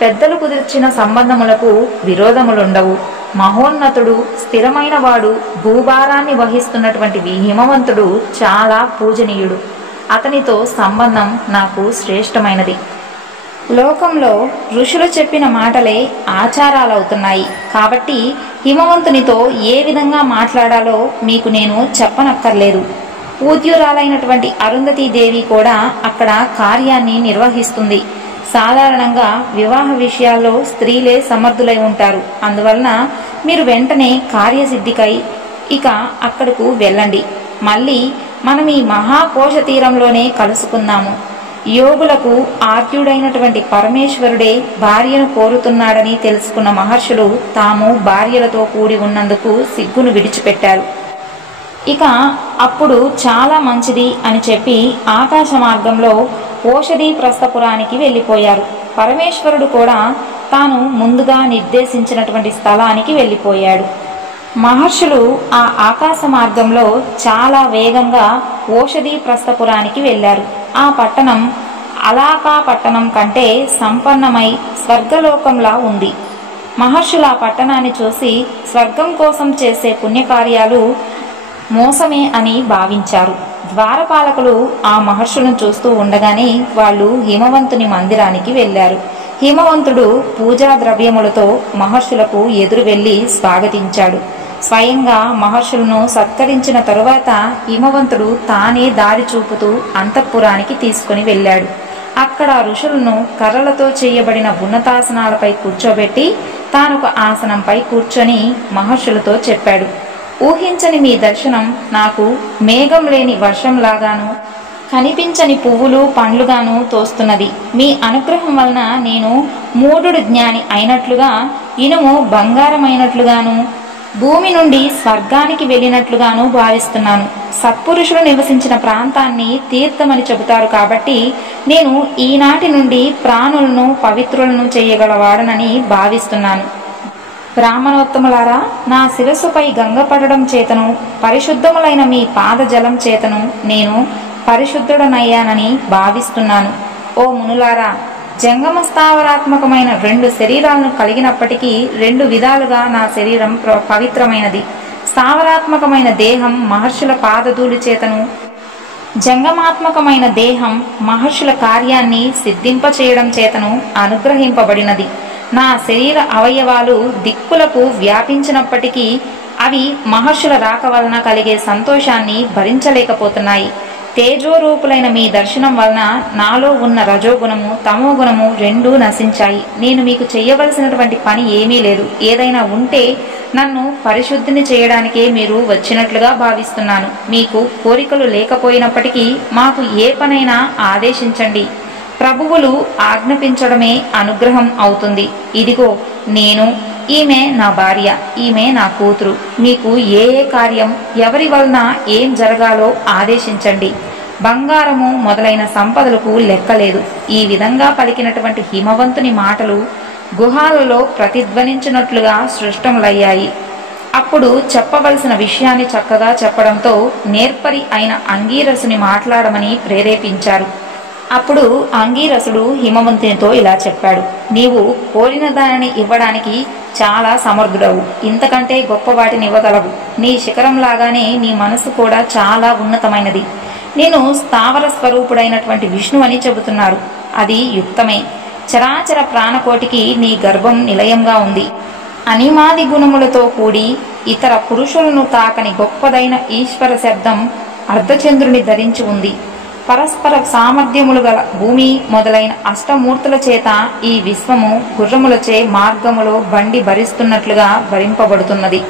పెద్దలు కుదిర్చిన సంబంధములకు విరోధములుండవు. మహోన్నతుడు, స్థిరమైన వాడు, భూభారాన్ని వహిస్తున్నటువంటి హిమవంతుడు చాలా పూజనీయుడు. అతనితో సంబంధం నాకు శ్రేష్టమైనది. లోకంలో ఋషులు చెప్పిన మాటలే ఆచారాలవుతున్నాయి. కాబట్టి హిమవంతునితో ఏ విధంగా మాట్లాడాలో మీకు నేను చెప్పనక్కర్లేదు. పూజ్యురాలైనటువంటి అరుంధతీదేవి కూడా అక్కడ కార్యాన్ని నిర్వహిస్తుంది. సాధారణంగా వివాహ విషయాల్లో స్త్రీలే సమర్థులై ఉంటారు. అందువలన మీరు వెంటనే కార్యసిద్ధికై ఇక అక్కడకు వెళ్ళండి. మళ్ళీ మనం ఈ మహాకోశ తీరంలోనే కలుసుకుందాము. యోగులకు ఆద్యుడైనటువంటి పరమేశ్వరుడే భార్యను కోరుతున్నాడని తెలుసుకున్న మహర్షులు తాము భార్యలతో కూడి ఉన్నందుకు సిగ్గును విడిచిపెట్టారు. ఇక అప్పుడు చాలా మంచిది అని చెప్పి ఆకాశ మార్గంలో ఓషధి ప్రస్థపురానికి వెళ్ళిపోయారు. పరమేశ్వరుడు కూడా తాను ముందుగా నిర్దేశించినటువంటి స్థలానికి వెళ్ళిపోయాడు. మహర్షులు ఆ ఆకాశ మార్గంలో చాలా వేగంగా ఓషధి ప్రస్థపురానికి వెళ్ళారు. ఆ పట్టణం అలాకా పట్టణం కంటే సంపన్నమై స్వర్గలోకంలా ఉంది. మహర్షులు ఆ పట్టణాన్ని చూసి స్వర్గం కోసం చేసే పుణ్యకార్యాలు మోసమే అని భావించారు. ద్వారపాలకులు ఆ మహర్షులను చూస్తూ ఉండగానే వాళ్ళు హిమవంతుని మందిరానికి వెళ్ళారు. హిమవంతుడు పూజా ద్రవ్యములతో మహర్షులకు ఎదురు వెళ్లి స్వాగతించాడు. స్వయంగా మహర్షులను సత్కరించిన తరువాత హిమవంతుడు తానే దారి చూపుతూ అంతఃపురానికి తీసుకుని వెళ్ళాడు. అక్కడ ఋషులను కర్రలతో చేయబడిన ఉన్నతాసనాలపై కూర్చోబెట్టి తానొక ఆసనంపై కూర్చొని మహర్షులతో చెప్పాడు, ఊహించని మీ దర్శనం నాకు మేఘం లేని వర్షంలాగాను, కనిపించని పువ్వులు పండ్లుగాను తోస్తున్నది. మీ అనుగ్రహం వలన నేను మూఢుడు జ్ఞాని అయినట్లుగా, ఇనుము బంగారమైనట్లుగాను, భూమి నుండి స్వర్గానికి వెళ్ళినట్లుగాను భావిస్తున్నాను. సత్పురుషులు నివసించిన ప్రాంతాన్ని తీర్థమని చెబుతారు కాబట్టి నేను ఈనాటి నుండి ప్రాణులను పవిత్రులను చేయగలవాడనని భావిస్తున్నాను. బ్రాహ్మణోత్తములారా, నా శిరస్సుపై గంగ పడడం చేతను పరిశుద్ధములైన మీ పాద జలం చేతను నేను పరిశుద్ధుడనయ్యానని భావిస్తున్నాను. ఓ మునులారా, జంగమ స్థావరాత్మకమైన 2 శరీరాలను కలిగినప్పటికీ 2 విధాలుగా నా శరీరం పవిత్రమైనది. స్థావరాత్మకమైన దేహం మహర్షుల పాదధూళి చేతను, జంగమాత్మకమైన దేహం మహర్షుల కార్యాన్ని సిద్ధింపచేయడం చేతను అనుగ్రహింపబడినది. నా శరీర అవయవాలు దిక్కులకు వ్యాపించినప్పటికీ అవి మహర్షుల రాక వలన కలిగే సంతోషాన్ని భరించలేకపోతున్నాయి. తేజోరూపులైన మీ దర్శనం వలన నాలో ఉన్న రజోగుణము తమోగుణము 2 నశించాయి. నేను మీకు చెయ్యవలసినటువంటి పని ఏమీ లేదు. ఏదైనా ఉంటే నన్ను పరిశుద్ధిని చేయడానికే మీరు వచ్చినట్లుగా భావిస్తున్నాను. మీకు కోరికలు లేకపోయినప్పటికీ మాకు ఏ పనైనా ఆదేశించండి. ప్రభువులు ఆజ్ఞాపించడమే అనుగ్రహం అవుతుంది. ఇదిగో నేను, ఈమె నా భార్య, ఈమె నా కూతురు. మీకు ఏ కార్యం ఎవరి వలన ఏం జరగాలో ఆదేశించండి. బంగారము మొదలైన సంపదలకు లెక్కలేదు. ఈ విధంగా పలికినటువంటి హిమవంతుని మాటలు గుహాలలో ప్రతిధ్వనించినట్లుగా సృష్టములయ్యాయి. అప్పుడు చెప్పవలసిన విషయాన్ని చక్కగా చెప్పడంతో నేర్పరి అయిన అంగీరసుని మాట్లాడమని ప్రేరేపించారు. అప్పుడు అంగీరసుడు హిమవంతునితో ఇలా చెప్పాడు: నీవు కోరిన దానిని ఇవ్వడానికి చాలా సమర్థుడవు. ఇంతకంటే గొప్ప వాటిని ఇవ్వగలవు. నీ శిఖరంలాగానే నీ మనసు కూడా చాలా ఉన్నతమైనది. నేను స్థావర స్వరూపుడైనటువంటి విష్ణు అని చెబుతున్నారు. అది యుక్తమే. చరాచర ప్రాణకోటికి నీ గర్భం నిలయంగా ఉంది. అనిమాది గుణములతో కూడి ఇతర పురుషులను తాకని గొప్పదైన ఈశ్వర శబ్దం అర్ధచంద్రుని ధరించి ఉంది. పరస్పర సామర్థ్యములు గల భూమి మొదలైన అష్టమూర్తుల చేత ఈ విశ్వము గుర్రములచే మార్గములో బండి భరిస్తున్నట్లుగా భరింపబడుతున్నది.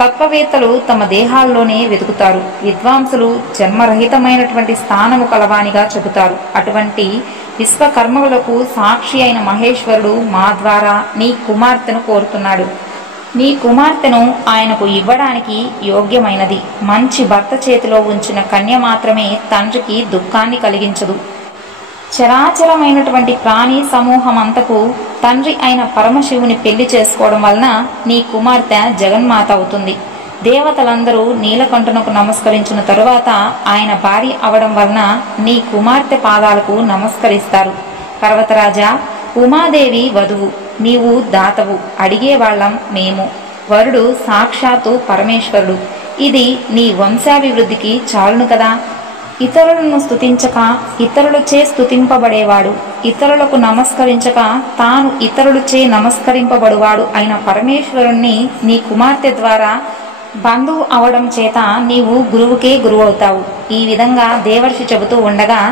తత్వవేత్తలు తమ దేహాల్లోనే వెతుకుతారు. విద్వాంసులు జన్మరహితమైనటువంటి స్థానము కలవానిగా చెబుతారు. అటువంటి విశ్వకర్మలకు సాక్షి అయిన మహేశ్వరుడు మా ద్వారా నీ కుమార్తెను కోరుతున్నాడు. నీ కుమార్తెను ఆయనకు ఇవ్వడానికి యోగ్యమైనది. మంచి భర్త చేతిలో ఉంచిన కన్య మాత్రమే తండ్రికి దుఃఖాన్ని కలిగించదు. చరాచరమైనటువంటి ప్రాణి సమూహమంతకు తండ్రి అయిన పరమశివుని పెళ్లి చేసుకోవడం వలన నీ కుమార్తె జగన్మాత అవుతుంది. దేవతలందరూ నీలకంఠునకు నమస్కరించిన తరువాత ఆయన భార్య అవడం వలన నీ కుమార్తె పాదాలకు నమస్కరిస్తారు. పర్వతరాజా, ఉమాదేవి వధువు, నీవు దాతవు, అడిగేవాళ్లం మేము. వరుడు సాక్షాత్తు పరమేశ్వరుడు. ఇది నీ వంశాభివృద్ధికి చాలును కదా. ఇతరులను స్తుతించక ఇతరులచే స్తుతింపబడేవాడు, ఇతరులకు నమస్కరించక తాను ఇతరులచే నమస్కరింపబడువాడు అయిన పరమేశ్వరుణ్ణి నీ కుమార్తె ద్వారా బంధువు అవడం చేత నీవు గురువుకే గురువవుతావు. ఈ విధంగా దేవర్షి చెబుతూ ఉండగా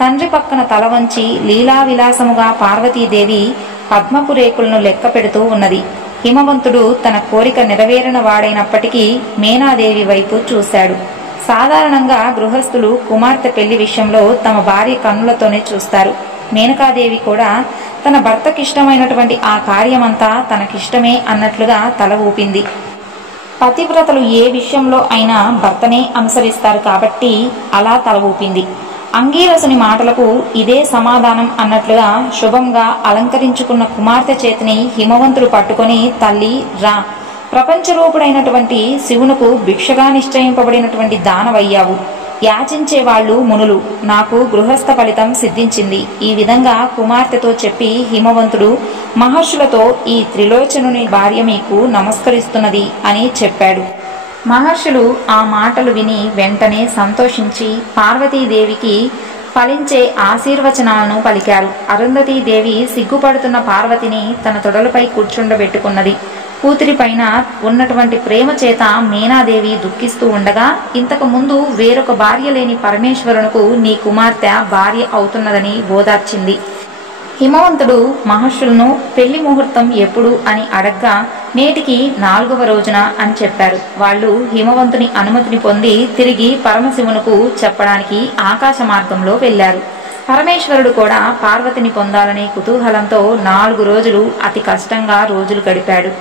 తండ్రి పక్కన తల వంచి లీలా విలాసముగా పార్వతీదేవి పద్మపు రేకులను లెక్క పెడుతూ ఉన్నది. హిమవంతుడు తన కోరిక నెరవేరిన వాడైనప్పటికీ మేనాదేవి వైపు చూశాడు. సాధారణంగా గృహస్థులు కుమార్తె పెళ్లి విషయంలో తమ భార్య కన్నులతోనే చూస్తారు. మేనకాదేవి కూడా తన భర్తకిష్టమైనటువంటి ఆ కార్యమంతా తనకిష్టమే అన్నట్లుగా తల ఊపింది. పతివ్రతలు ఏ విషయంలో అయినా భర్తనే అనుసరిస్తారు కాబట్టి అలా తల ఊపింది. అంగీరసుని మాటలకు ఇదే సమాధానం అన్నట్లుగా శుభంగా అలంకరించుకున్న కుమార్తె చేతిని హిమవంతుడు పట్టుకొని, తల్లి రా, ప్రపంచరూపుడైనటువంటి శివునకు భిక్షగా నిశ్చయింపబడినటువంటి దానవయ్యావు. యాచించే వాళ్ళు మునులు. నాకు గృహస్థ ఫలితం సిద్ధించింది. ఈ విధంగా కుమార్తెతో చెప్పి హిమవంతుడు మహర్షులతో ఈ త్రిలోచనుని భార్య మీకు నమస్కరిస్తున్నది అని చెప్పాడు. మహర్షులు ఆ మాటలు విని వెంటనే సంతోషించి పార్వతీదేవికి ఫలించే ఆశీర్వచనాలను పలికారు. అరుంధతీదేవి సిగ్గుపడుతున్న పార్వతిని తన తొడలపై కూర్చుండబెట్టుకున్నది. కూతురి పైన ఉన్నటువంటి ప్రేమ చేత మీనాదేవి దుఃఖిస్తూ ఉండగా, ఇంతకు ముందు వేరొక భార్య లేని పరమేశ్వరునకు నీ కుమార్తె భార్య అవుతున్నదని ఓదార్చింది. హిమవంతుడు మహర్షులను పెళ్లి ముహూర్తం ఎప్పుడు అని అడగ్గా నేటికి 4వ రోజున అని చెప్పారు. వాళ్ళు హిమవంతుని అనుమతిని పొంది తిరిగి పరమశివునకు చెప్పడానికి ఆకాశ మార్గంలో వెళ్లారు. పరమేశ్వరుడు కూడా పార్వతిని పొందాలనే కుతూహలంతో 4 రోజులు అతి కష్టంగా రోజులు గడిపాడు.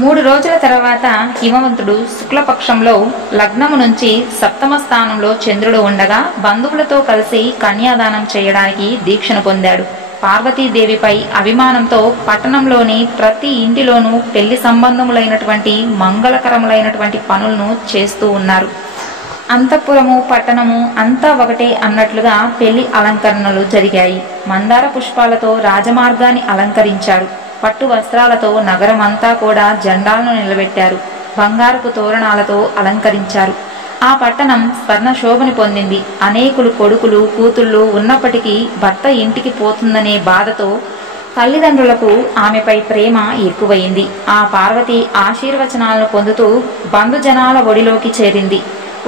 3 రోజుల తర్వాత హిమవంతుడు శుక్లపక్షంలో లగ్నము నుంచి 7వ స్థానంలో చంద్రుడు ఉండగా బంధువులతో కలిసి కన్యాదానం చేయడానికి దీక్షను పొందాడు. పార్వతీదేవిపై అభిమానంతో పట్టణంలోని ప్రతి ఇంటిలోనూ పెళ్లి సంబంధములైనటువంటి మంగళకరములైనటువంటి పనులను చేస్తూ ఉన్నారు. అంతఃపురము పట్టణము అంతా ఒకటే అన్నట్లుగా పెళ్లి అలంకరణలు జరిగాయి. మందార పుష్పాలతో రాజమార్గాన్ని అలంకరించారు. పట్టు వస్త్రాలతో నగరం అంతా కూడా జెండాలను నిలబెట్టారు. బంగారపు తోరణాలతో అలంకరించారు. ఆ పట్టణం స్వర్ణ శోభని పొందింది. అనేకులు కొడుకులు కూతుళ్ళు ఉన్నప్పటికీ భర్త ఇంటికి పోతుందనే బాధతో తల్లిదండ్రులకు ఆమెపై ప్రేమ ఎక్కువైంది. ఆ పార్వతి ఆశీర్వచనాలను పొందుతూ బంధుజనాల ఒడిలోకి చేరింది.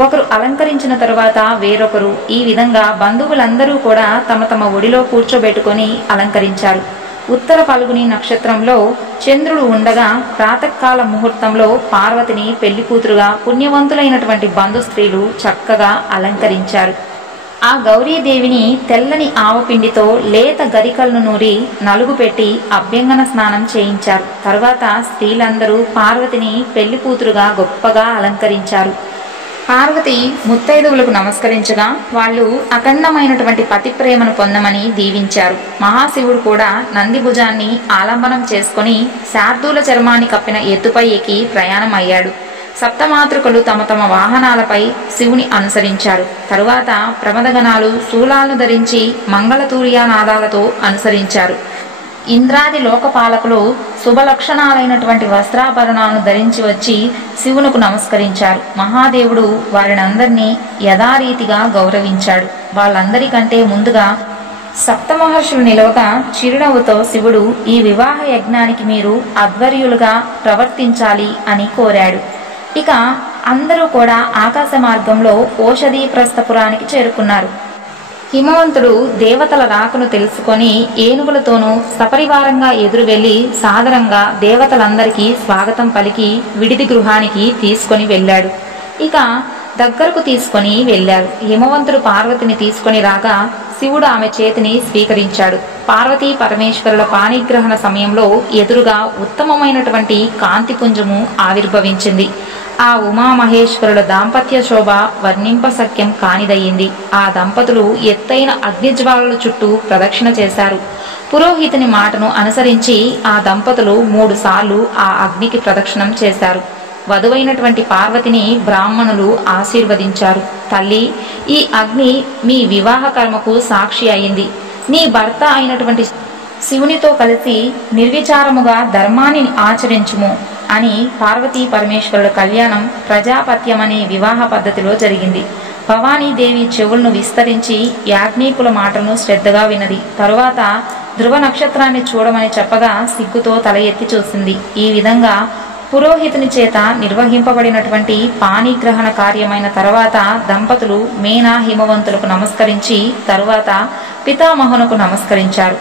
ఒకరు అలంకరించిన తరువాత వేరొకరు, ఈ విధంగా బంధువులందరూ కూడా తమ తమ ఒడిలో కూర్చోబెట్టుకొని అలంకరించారు. ఉత్తర ఫల్గుని నక్షత్రంలో చంద్రుడు ఉండగా ప్రాతకాల ముహూర్తంలో పార్వతిని పెళ్లి కూతురుగా పుణ్యవంతులైనటువంటి బంధు స్త్రీలు చక్కగా అలంకరించారు. ఆ గౌరీదేవిని తెల్లని ఆవపిండితో లేత గరికలను నూరి నలుగు పెట్టి అభ్యంగన స్నానం చేయించారు. తరువాత స్త్రీలందరూ పార్వతిని పెళ్లి కూతురుగా గొప్పగా అలంకరించారు. పార్వతి ముత్తైదువులకు నమస్కరించగా వాళ్ళు అఖండమైనటువంటి పతి ప్రేమను పొందమని దీవించారు. మహాశివుడు కూడా నంది భుజాన్ని ఆలంబనం చేసుకుని శార్దూల చర్మాన్ని కప్పిన ఎత్తుపై ఎక్కి ప్రయాణం అయ్యాడు. సప్తమాతృకలు తమ తమ వాహనాలపై శివుని అనుసరించారు. తరువాత ప్రమదగణాలు శూలాలను ధరించి మంగళతూర్యానాదాలతో అనుసరించారు. ఇంద్రాది లోకపాలకులు శుభలక్షణాలైనటువంటి వస్త్రాభరణాలను ధరించి వచ్చి శివునకు నమస్కరించారు. మహాదేవుడు వారినందరినీ యథారీతిగా గౌరవించాడు. వాళ్ళందరికంటే ముందుగా సప్తమహర్షులు నిలవగా చిరునవ్వుతో శివుడు ఈ వివాహ యజ్ఞానికి మీరు ఆధ్వర్యులుగా ప్రవర్తించాలి అని కోరాడు. ఇక అందరూ కూడా ఆకాశ మార్గంలో ఓషధీ ప్రస్థపురానికి చేరుకున్నారు. హిమవంతుడు దేవతల రాకను తెలుసుకొని ఏనుగులతోనూ సపరివారంగా ఎదురు వెళ్లి సాదరంగా దేవతలందరికీ స్వాగతం పలికి విడిది గృహానికి తీసుకొని వెళ్ళాడు. ఇక దగ్గరకు తీసుకొని వెళ్లారు. హిమవంతుడు పార్వతిని తీసుకొని రాగా శివుడు ఆమె చేతిని స్వీకరించాడు. పార్వతీ పరమేశ్వరుల పాణిగ్రహణ సమయంలో ఎదురుగా ఉత్తమమైనటువంటి కాంతిపుంజము ఆవిర్భవించింది. ఆ ఉమామహేశ్వరుల దాంపత్య శోభ వర్ణింపశక్యం కానిదయ్యింది. ఆ దంపతులు ఎత్తైన అగ్నిజ్వాలల చుట్టూ ప్రదక్షిణ చేశారు. పురోహితుని మాటను అనుసరించి ఆ దంపతులు 3 సార్లు ఆ అగ్నికి ప్రదక్షిణం చేశారు. వధువైనటువంటి పార్వతిని బ్రాహ్మణులు ఆశీర్వదించారు. తల్లి, ఈ అగ్ని మీ వివాహ కర్మకు సాక్షి అయింది. నీ భర్త అయినటువంటి శివునితో కలిసి నిర్విచారముగా ధర్మాన్ని ఆచరించుము అని పార్వతీ పరమేశ్వరుల కళ్యాణం ప్రజాపత్యమనే వివాహ పద్ధతిలో జరిగింది. భవానీదేవి చెవులను విస్తరించి యాజ్ఞికుల మాటలను శ్రద్ధగా విన్నది. తరువాత ధ్రువ నక్షత్రాన్ని చూడమని చెప్పగా సిగ్గుతో తల ఎత్తి చూసింది. ఈ విధంగా పురోహితుని చేత నిర్వహింపబడినటువంటి పాణిగ్రహణ కార్యమైన తరువాత దంపతులు మేనా హిమవంతులకు నమస్కరించి తరువాత పితామహునకు నమస్కరించారు.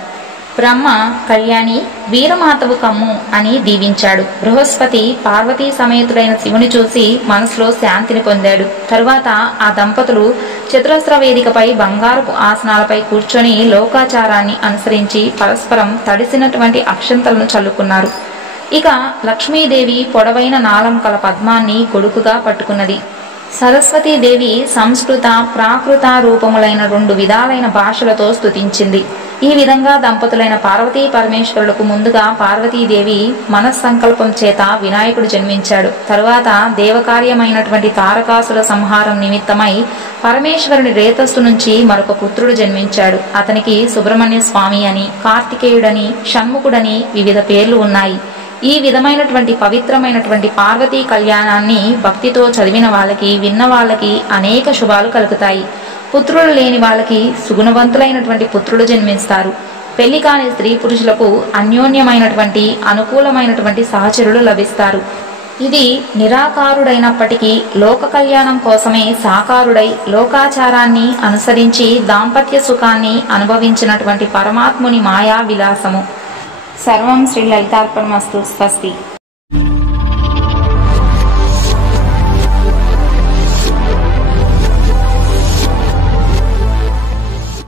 బ్రహ్మ కళ్యాణి వీరమాతవు కమ్ము అని దీవించాడు. బృహస్పతి పార్వతీ సమేతుడైన శివుని చూసి మనసులో శాంతిని పొందాడు. తరువాత ఆ దంపతులు చతురస్ర వేదికపై బంగారపు ఆసనాలపై కూర్చొని లోకాచారాన్ని అనుసరించి పరస్పరం తడిసినటువంటి అక్షంతలను చల్లుకున్నారు. ఇక లక్ష్మీదేవి పొడవైన నాళం కల పద్మాన్ని కొడుకుగా పట్టుకున్నది. సరస్వతీదేవి సంస్కృత ప్రాకృత రూపములైన 2 విధాలైన భాషలతో స్తుతించింది. ఈ విధంగా దంపతులైన పార్వతీ పరమేశ్వరులకు ముందుగా పార్వతీదేవి మనస్సంకల్పం చేత వినాయకుడు జన్మించాడు. తరువాత దేవకార్యమైనటువంటి తారకాసుర సంహారం నిమిత్తమై పరమేశ్వరుని రేతస్సు నుంచి మరొక పుత్రుడు జన్మించాడు. అతనికి సుబ్రహ్మణ్య స్వామి అని, కార్తికేయుడని, షణ్ముఖుడని వివిధ పేర్లు ఉన్నాయి. ఈ విధమైనటువంటి పవిత్రమైనటువంటి పార్వతీ కళ్యాణాన్ని భక్తితో చదివిన వాళ్ళకి, విన్న వాళ్ళకి అనేక శుభాలు కలుగుతాయి. పుత్రులు లేని వాళ్ళకి సుగుణవంతులైనటువంటి పుత్రులు జన్మిస్తారు. పెళ్లి కాని స్త్రీ పురుషులకు అన్యోన్యమైనటువంటి అనుకూలమైనటువంటి సహచరులు లభిస్తారు. ఇది నిరాకారుడైనప్పటికీ లోక కళ్యాణం కోసమే సాకారుడై లోకాచారాన్ని అనుసరించి దాంపత్య సుఖాన్ని అనుభవించినటువంటి పరమాత్ముని మాయా విలాసము. సర్వం శ్రీ లలితార్పణమస్తు. స్వస్తి.